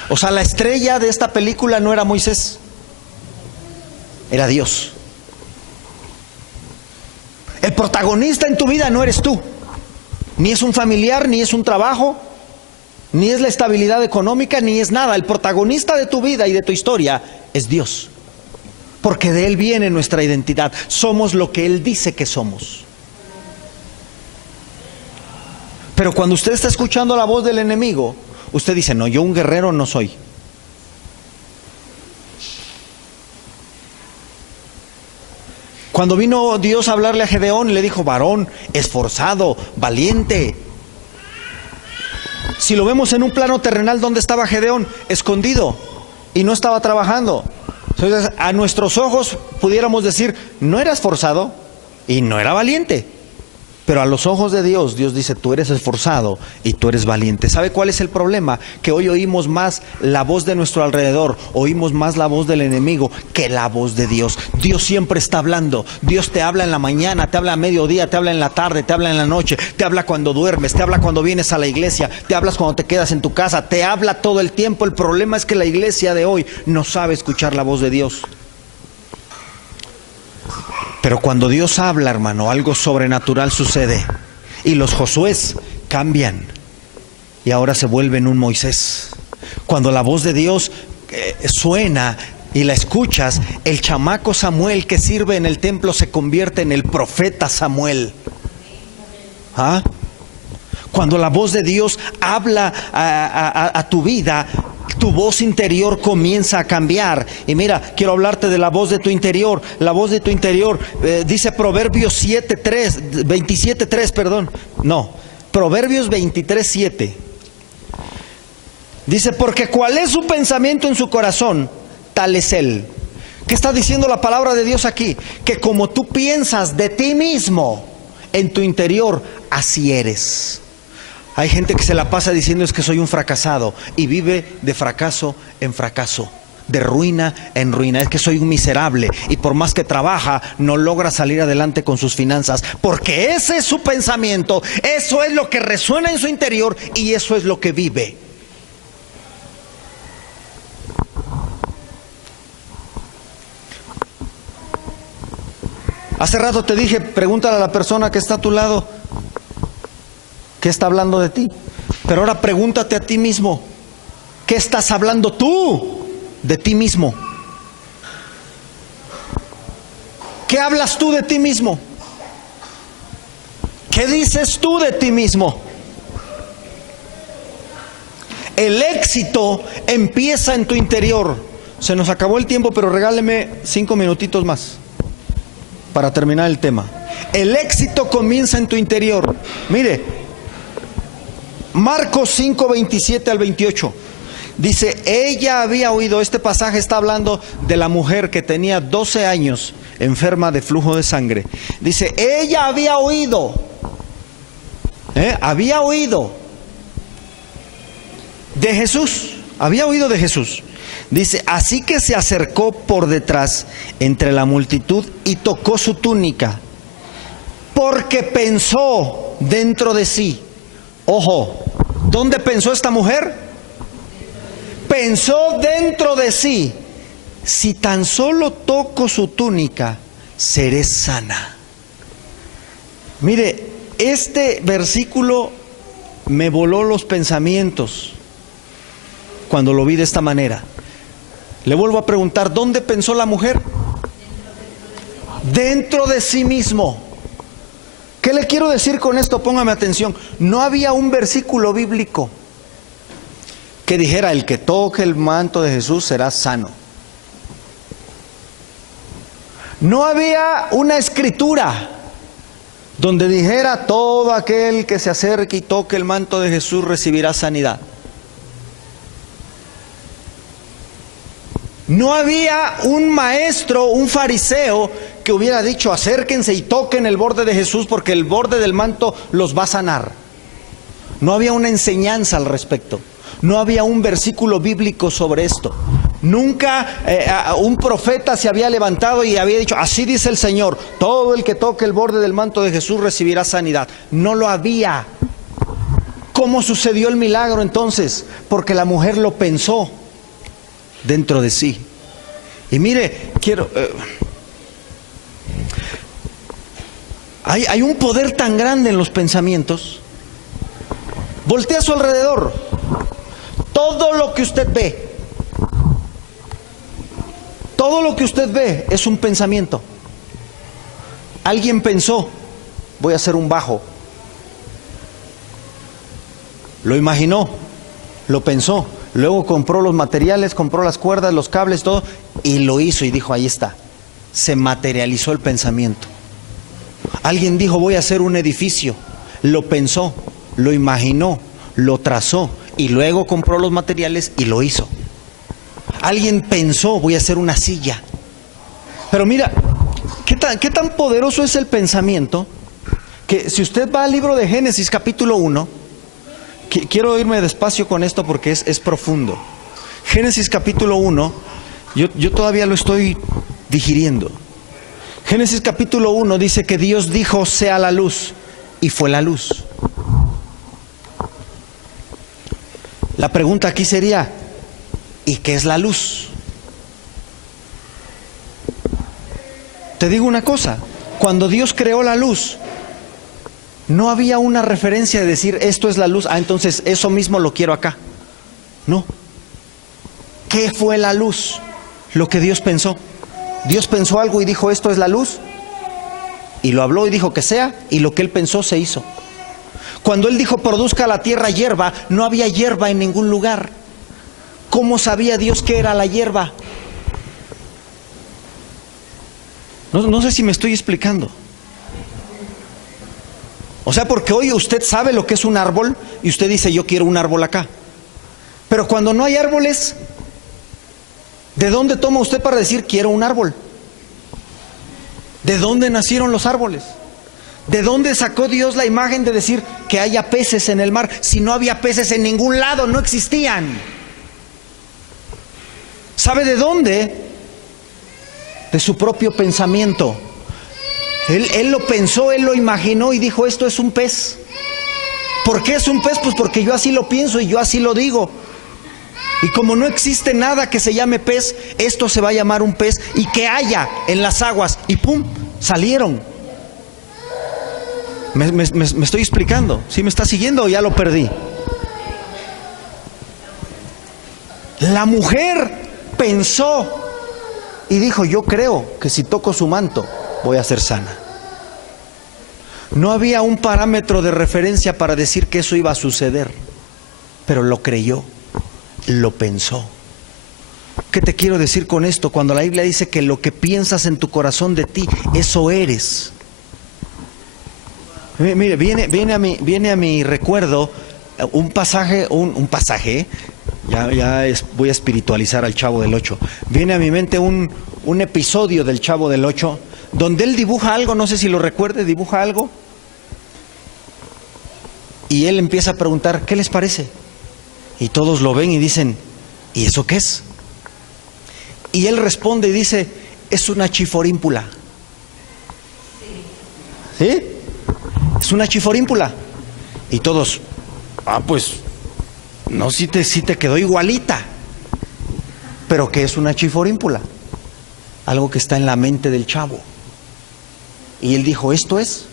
O sea, la estrella de esta película no era Moisés, era Dios. El protagonista en tu vida no eres tú. Ni es un familiar, ni es un trabajo, ni es la estabilidad económica, ni es nada. El protagonista de tu vida y de tu historia es Dios. Porque de Él viene nuestra identidad. Somos lo que Él dice que somos. Pero cuando usted está escuchando la voz del enemigo, usted dice, no, yo un guerrero no soy. Cuando vino Dios a hablarle a Gedeón, le dijo, varón, esforzado, valiente. Si lo vemos en un plano terrenal, ¿dónde estaba Gedeón? Escondido y no estaba trabajando. Entonces, a nuestros ojos pudiéramos decir, no era esforzado y no era valiente. Pero a los ojos de Dios, Dios dice, tú eres esforzado y tú eres valiente. ¿Sabe cuál es el problema? Que hoy oímos más la voz de nuestro alrededor, oímos más la voz del enemigo que la voz de Dios. Dios siempre está hablando. Dios te habla en la mañana, te habla a mediodía, te habla en la tarde, te habla en la noche, te habla cuando duermes, te habla cuando vienes a la iglesia, te hablas cuando te quedas en tu casa, te habla todo el tiempo. El problema es que la iglesia de hoy no sabe escuchar la voz de Dios. Pero cuando Dios habla, hermano, algo sobrenatural sucede. Y los Josués cambian. Y ahora se vuelven un Moisés. Cuando la voz de Dios suena y la escuchas, el chamaco Samuel que sirve en el templo se convierte en el profeta Samuel. Cuando la voz de Dios habla a tu vida, tu voz interior comienza a cambiar. Y mira, quiero hablarte de la voz de tu interior. La voz de tu interior, dice Proverbios 27:3, perdón. No, Proverbios 23:7. Dice, porque cuál es su pensamiento en su corazón, tal es él. ¿Qué está diciendo la palabra de Dios aquí? Que como tú piensas de ti mismo, en tu interior, así eres. Hay gente que se la pasa diciendo es que soy un fracasado y vive de fracaso en fracaso, de ruina en ruina. Es que soy un miserable y por más que trabaja no logra salir adelante con sus finanzas, porque ese es su pensamiento, eso es lo que resuena en su interior y eso es lo que vive. Hace rato te dije, pregúntale a la persona que está a tu lado, ¿qué está hablando de ti? Pero ahora pregúntate a ti mismo, ¿qué estás hablando tú de ti mismo? ¿Qué hablas tú de ti mismo? ¿Qué dices tú de ti mismo? El éxito empieza en tu interior. Se nos acabó el tiempo, pero regáleme 5 minutitos más para terminar el tema. El éxito comienza en tu interior. Mire, Marcos 5, 27 al 28. Dice, ella había oído, este pasaje está hablando de la mujer que tenía 12 años enferma de flujo de sangre. Dice, ella había oído de Jesús, había oído de Jesús. Dice, así que se acercó por detrás entre la multitud y tocó su túnica, porque pensó dentro de sí. Ojo, ¿dónde pensó esta mujer? Pensó dentro de sí, si tan solo toco su túnica, seré sana. Mire, este versículo me voló los pensamientos cuando lo vi de esta manera. Le vuelvo a preguntar, ¿dónde pensó la mujer? Dentro de sí mismo. ¿Qué le quiero decir con esto? Póngame atención. No había un versículo bíblico que dijera, el que toque el manto de Jesús será sano. No había una escritura donde dijera, todo aquel que se acerque y toque el manto de Jesús recibirá sanidad. No había un maestro, un fariseo que hubiera dicho, acérquense y toquen el borde de Jesús porque el borde del manto los va a sanar. No había una enseñanza al respecto. No había un versículo bíblico sobre esto. Nunca un profeta se había levantado y había dicho, así dice el Señor, todo el que toque el borde del manto de Jesús recibirá sanidad. No lo había. ¿Cómo sucedió el milagro entonces? Porque la mujer lo pensó dentro de sí. Y mire, hay un poder tan grande en los pensamientos. Voltea a su alrededor. Todo lo que usted ve, todo lo que usted ve es un pensamiento. Alguien pensó, voy a hacer un bajo. Lo imaginó, lo pensó. Luego compró los materiales, compró las cuerdas, los cables, todo, y lo hizo y dijo, ahí está. Se materializó el pensamiento. Alguien dijo, voy a hacer un edificio. Lo pensó, lo imaginó, lo trazó, y luego compró los materiales y lo hizo. Alguien pensó, voy a hacer una silla. Pero mira, ¿qué tan poderoso es el pensamiento? Que si usted va al libro de Génesis capítulo 1, quiero irme despacio con esto porque es profundo. Génesis capítulo 1, yo todavía lo estoy digiriendo. Génesis capítulo 1 dice que Dios dijo, sea la luz, y fue la luz. La pregunta aquí sería, ¿y qué es la luz? Te digo una cosa, cuando Dios creó la luz, no había una referencia de decir, esto es la luz, entonces eso mismo lo quiero acá. No. ¿Qué fue la luz? Lo que Dios pensó. Dios pensó algo y dijo, esto es la luz. Y lo habló y dijo que sea, y lo que Él pensó se hizo. Cuando Él dijo, produzca la tierra hierba, no había hierba en ningún lugar. ¿Cómo sabía Dios qué era la hierba? No sé si me estoy explicando. O sea, porque hoy usted sabe lo que es un árbol y usted dice, yo quiero un árbol acá. Pero cuando no hay árboles, ¿de dónde toma usted para decir quiero un árbol? ¿De dónde nacieron los árboles? ¿De dónde sacó Dios la imagen de decir que haya peces en el mar? Si no había peces en ningún lado, no existían. ¿Sabe de dónde? De su propio pensamiento. Él lo pensó, él lo imaginó y dijo, esto es un pez. ¿Por qué es un pez? Pues porque yo así lo pienso y yo así lo digo. Y como no existe nada que se llame pez, esto se va a llamar un pez y que haya en las aguas. Y ¡pum! Salieron. ¿Me estoy explicando? ¿Sí me está siguiendo o ya lo perdí? La mujer pensó y dijo, yo creo que si toco su manto voy a ser sana. No había un parámetro de referencia para decir que eso iba a suceder, pero lo creyó, lo pensó. ¿Qué te quiero decir con esto? Cuando la Biblia dice que lo que piensas en tu corazón de ti, eso eres. Mire, viene a mi recuerdo un pasaje, voy a espiritualizar al Chavo del Ocho. Viene a mi mente un episodio del Chavo del Ocho, donde él dibuja algo, no sé si lo recuerde, dibuja algo. Y él empieza a preguntar, ¿qué les parece? Y todos lo ven y dicen, ¿y eso qué es? Y él responde y dice, es una chiforímpula. ¿Sí? Es una chiforímpula. Y todos, pues, no, sí te quedó igualita. Pero ¿qué es una chiforímpula? Algo que está en la mente del chavo. Y él dijo, esto es,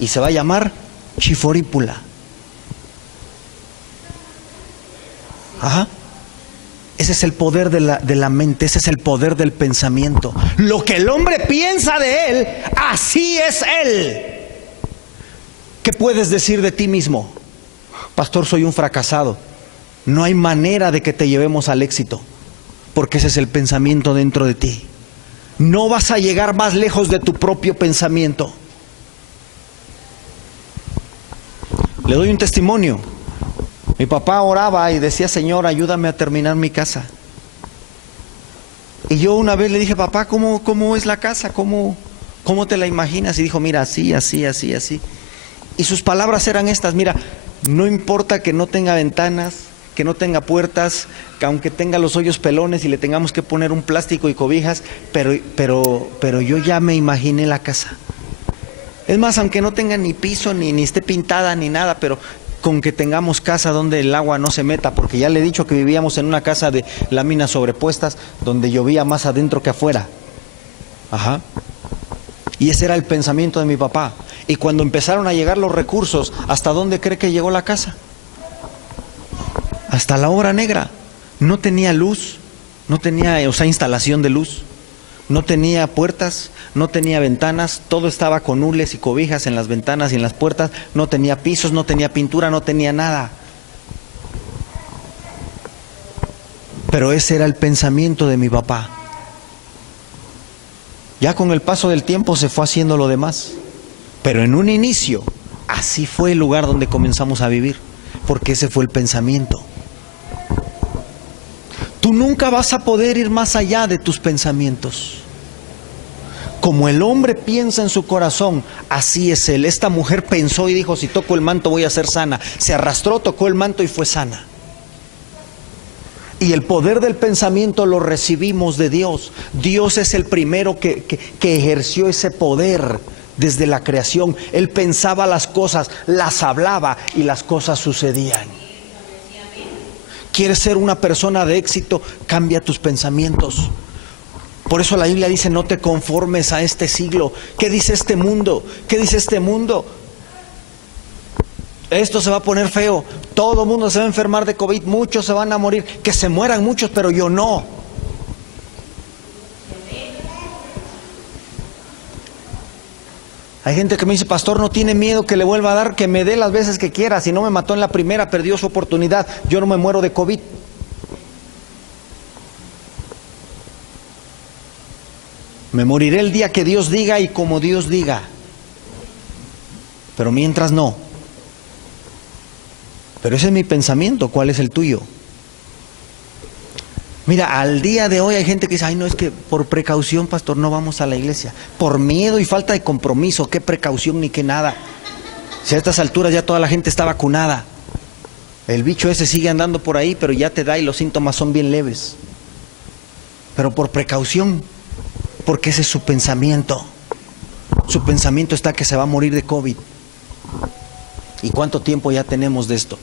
y se va a llamar chiforímpula. Ajá. Ese es el poder de la mente, ese es el poder del pensamiento. Lo que el hombre piensa de él, así es él. ¿Qué puedes decir de ti mismo? Pastor, soy un fracasado. No hay manera de que te llevemos al éxito, porque ese es el pensamiento dentro de ti. No vas a llegar más lejos de tu propio pensamiento. Le doy un testimonio. Mi papá oraba y decía, Señor, ayúdame a terminar mi casa. Y yo una vez le dije, papá, ¿cómo es la casa? ¿Cómo te la imaginas? Y dijo, mira, así, así, así, así. Y sus palabras eran estas, mira, no importa que no tenga ventanas, que no tenga puertas, que aunque tenga los hoyos pelones y le tengamos que poner un plástico y cobijas, pero yo ya me imaginé la casa. Es más, aunque no tenga ni piso, ni esté pintada, ni nada, pero con que tengamos casa donde el agua no se meta, porque ya le he dicho que vivíamos en una casa de láminas sobrepuestas, donde llovía más adentro que afuera. Ajá. Y ese era el pensamiento de mi papá. Y cuando empezaron a llegar los recursos, ¿hasta dónde cree que llegó la casa? Hasta la obra negra. No tenía luz, no tenía, instalación de luz, no tenía puertas, no tenía ventanas, todo estaba con hules y cobijas en las ventanas y en las puertas, no tenía pisos, no tenía pintura, no tenía nada. Pero ese era el pensamiento de mi papá. Ya con el paso del tiempo se fue haciendo lo demás. Pero en un inicio, así fue el lugar donde comenzamos a vivir, porque ese fue el pensamiento. Tú nunca vas a poder ir más allá de tus pensamientos. Como el hombre piensa en su corazón, así es él. Esta mujer pensó y dijo, si toco el manto voy a ser sana. Se arrastró, tocó el manto y fue sana. Y el poder del pensamiento lo recibimos de Dios. Dios es el primero que ejerció ese poder desde la creación. Él pensaba las cosas, las hablaba y las cosas sucedían. ¿Quieres ser una persona de éxito? Cambia tus pensamientos. Por eso la Biblia dice, no te conformes a este siglo. ¿Qué dice este mundo? ¿Qué dice este mundo? Esto se va a poner feo. Todo el mundo se va a enfermar de COVID. Muchos se van a morir. Que se mueran muchos, pero yo no. Hay gente que me dice, pastor, no tiene miedo que le vuelva a dar, que me dé las veces que quiera. Si no me mató en la primera, perdió su oportunidad. Yo no me muero de COVID. Me moriré el día que Dios diga y como Dios diga. Pero mientras no. Pero ese es mi pensamiento. ¿Cuál es el tuyo? Mira, al día de hoy hay gente que dice, ay, no, es que por precaución, pastor, no vamos a la iglesia. Por miedo y falta de compromiso, qué precaución ni qué nada. Si a estas alturas ya toda la gente está vacunada. El bicho ese sigue andando por ahí, pero ya te da y los síntomas son bien leves. Pero por precaución, porque ese es su pensamiento. Su pensamiento está que se va a morir de COVID. ¿Y cuánto tiempo ya tenemos de esto?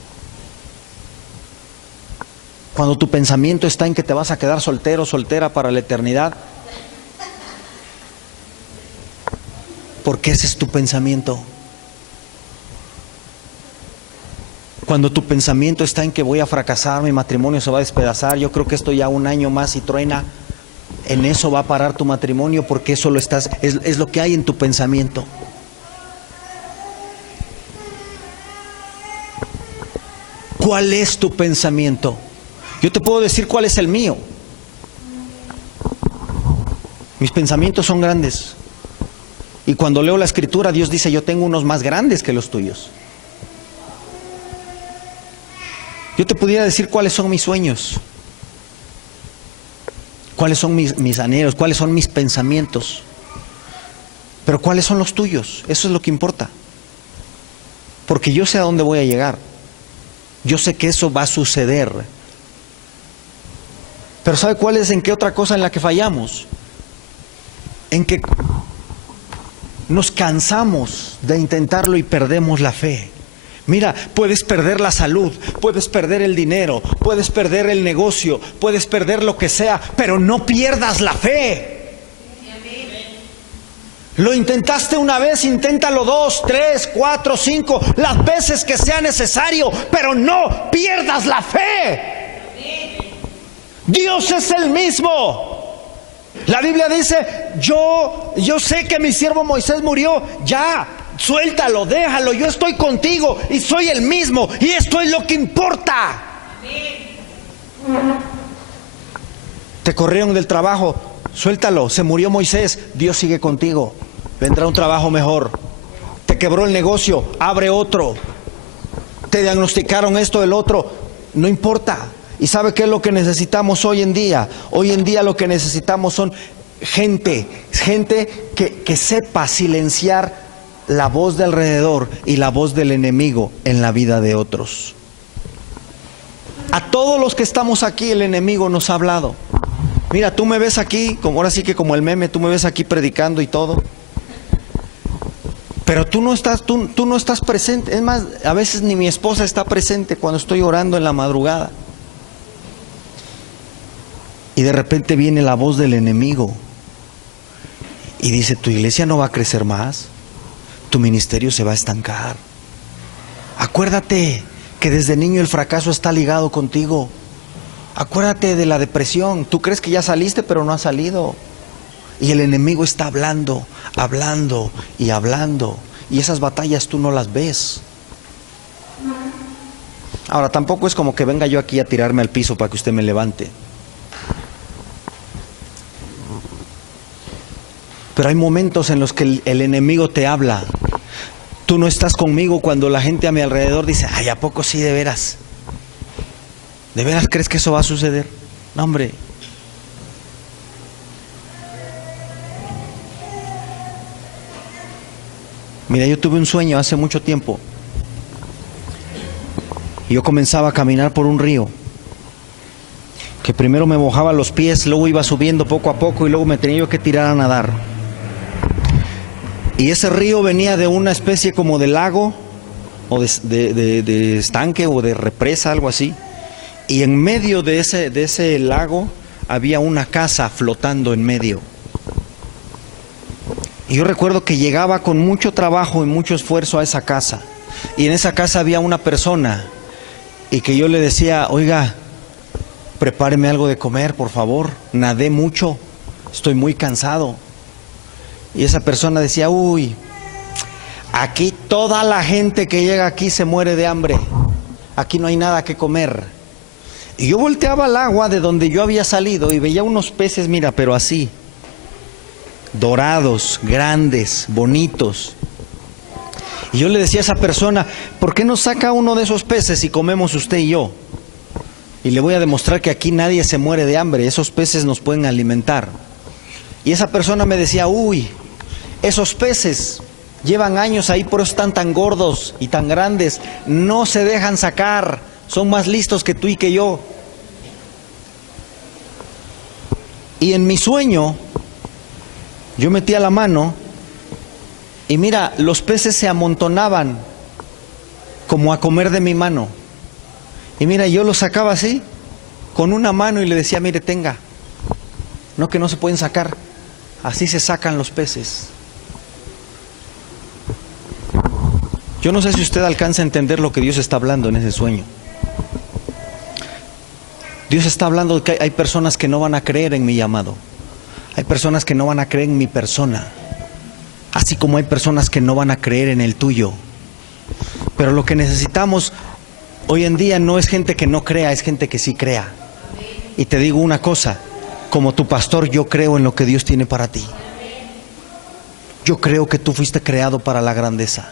Cuando tu pensamiento está en que te vas a quedar soltero, soltera para la eternidad, porque ese es tu pensamiento. Cuando tu pensamiento está en que voy a fracasar, mi matrimonio se va a despedazar, yo creo que esto ya un año más y truena, en eso va a parar tu matrimonio, porque eso es lo que hay en tu pensamiento. ¿Cuál es tu pensamiento? Yo te puedo decir cuál es el mío. Mis pensamientos son grandes. Y cuando leo la escritura, Dios dice, yo tengo unos más grandes que los tuyos. Yo te pudiera decir cuáles son mis sueños, cuáles son mis anhelos, cuáles son mis pensamientos. Pero cuáles son los tuyos, eso es lo que importa. Porque yo sé a dónde voy a llegar. Yo sé que eso va a suceder. Pero ¿sabe cuál es en qué otra cosa en la que fallamos? En que nos cansamos de intentarlo y perdemos la fe. Mira, puedes perder la salud, puedes perder el dinero, puedes perder el negocio, puedes perder lo que sea, pero no pierdas la fe. Lo intentaste una vez, inténtalo 2, 3, 4, 5, las veces que sea necesario, pero no pierdas la fe. Dios es el mismo. La Biblia dice, yo sé que mi siervo Moisés murió, ya. Suéltalo, déjalo, yo estoy contigo y soy el mismo y esto es lo que importa. Te corrieron del trabajo, suéltalo, se murió Moisés, Dios sigue contigo, vendrá un trabajo mejor. Te quebró el negocio, abre otro. Te diagnosticaron esto, el otro, no importa. ¿Y sabe qué es lo que necesitamos hoy en día? Hoy en día lo que necesitamos son gente que sepa silenciar la voz de alrededor y la voz del enemigo en la vida de otros. A todos los que estamos aquí el enemigo nos ha hablado. Mira, tú me ves aquí, como ahora sí que como el meme, tú me ves aquí predicando y todo. Pero tú no estás presente. Es más, a veces ni mi esposa está presente cuando estoy orando en la madrugada. Y de repente viene la voz del enemigo y dice, tu iglesia no va a crecer más. Tu ministerio se va a estancar. Acuérdate que desde niño el fracaso está ligado contigo. Acuérdate de la depresión. Tú crees que ya saliste, pero no has salido. Y el enemigo está hablando, hablando y hablando. Y esas batallas tú no las ves. Ahora, tampoco es como que venga yo aquí a tirarme al piso para que usted me levante. Pero hay momentos en los que el enemigo te habla. Tú no estás conmigo cuando la gente a mi alrededor dice, ay, ¿a poco sí de veras? ¿De veras crees que eso va a suceder? No, hombre. Mira, yo tuve un sueño hace mucho tiempo. Y yo comenzaba a caminar por un río. Que primero me mojaba los pies, luego iba subiendo poco a poco y luego me tenía yo que tirar a nadar. Y ese río venía de una especie como de lago o de estanque o de represa, algo así. Y en medio de ese lago había una casa flotando en medio. Y yo recuerdo que llegaba con mucho trabajo y mucho esfuerzo a esa casa. Y en esa casa había una persona y que yo le decía, oiga, prepáreme algo de comer, por favor. Nadé mucho, estoy muy cansado. Y esa persona decía, uy, aquí toda la gente que llega aquí se muere de hambre. Aquí no hay nada que comer. Y yo volteaba al agua de donde yo había salido y veía unos peces, mira, pero así, dorados, grandes, bonitos. Y yo le decía a esa persona, ¿por qué no saca uno de esos peces y comemos usted y yo? y le voy a demostrar que aquí nadie se muere de hambre, esos peces nos pueden alimentar. Y esa persona me decía, uy, esos peces llevan años ahí, por eso están tan gordos y tan grandes, no se dejan sacar, son más listos que tú y que yo. Y en mi sueño, yo metía la mano y mira, los peces se amontonaban como a comer de mi mano. Y mira, yo los sacaba así, con una mano, y le decía, mire, tenga. No, que no se pueden sacar. Así se sacan los peces. Yo no sé si usted alcanza a entender lo que Dios está hablando en ese sueño. Dios está hablando de que hay personas que no van a creer en mi llamado. Hay personas que no van a creer en mi persona. Así como hay personas que no van a creer en el tuyo. Pero lo que necesitamos hoy en día no es gente que no crea, es gente que sí crea. Y te digo una cosa, como tu pastor, yo creo en lo que Dios tiene para ti. Yo creo que tú fuiste creado para la grandeza.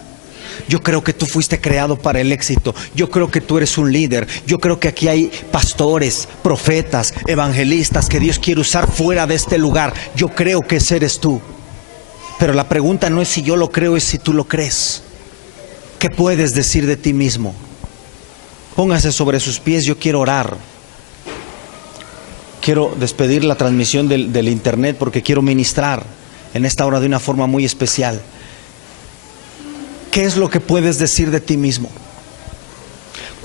Yo creo que tú fuiste creado para el éxito. Yo creo que tú eres un líder. Yo creo que aquí hay pastores, profetas, evangelistas que Dios quiere usar fuera de este lugar. Yo creo que ese eres tú. Pero la pregunta no es si yo lo creo, es si tú lo crees. ¿Qué puedes decir de ti mismo? Póngase sobre sus pies, yo quiero orar. Quiero despedir la transmisión del internet porque quiero ministrar en esta hora de una forma muy especial. ¿Qué es lo que puedes decir de ti mismo?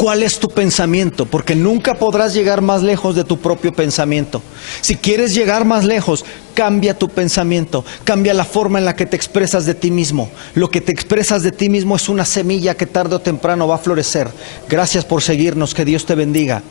¿Cuál es tu pensamiento? Porque nunca podrás llegar más lejos de tu propio pensamiento. Si quieres llegar más lejos, cambia tu pensamiento, cambia la forma en la que te expresas de ti mismo. Lo que te expresas de ti mismo es una semilla que tarde o temprano va a florecer. Gracias por seguirnos, que Dios te bendiga.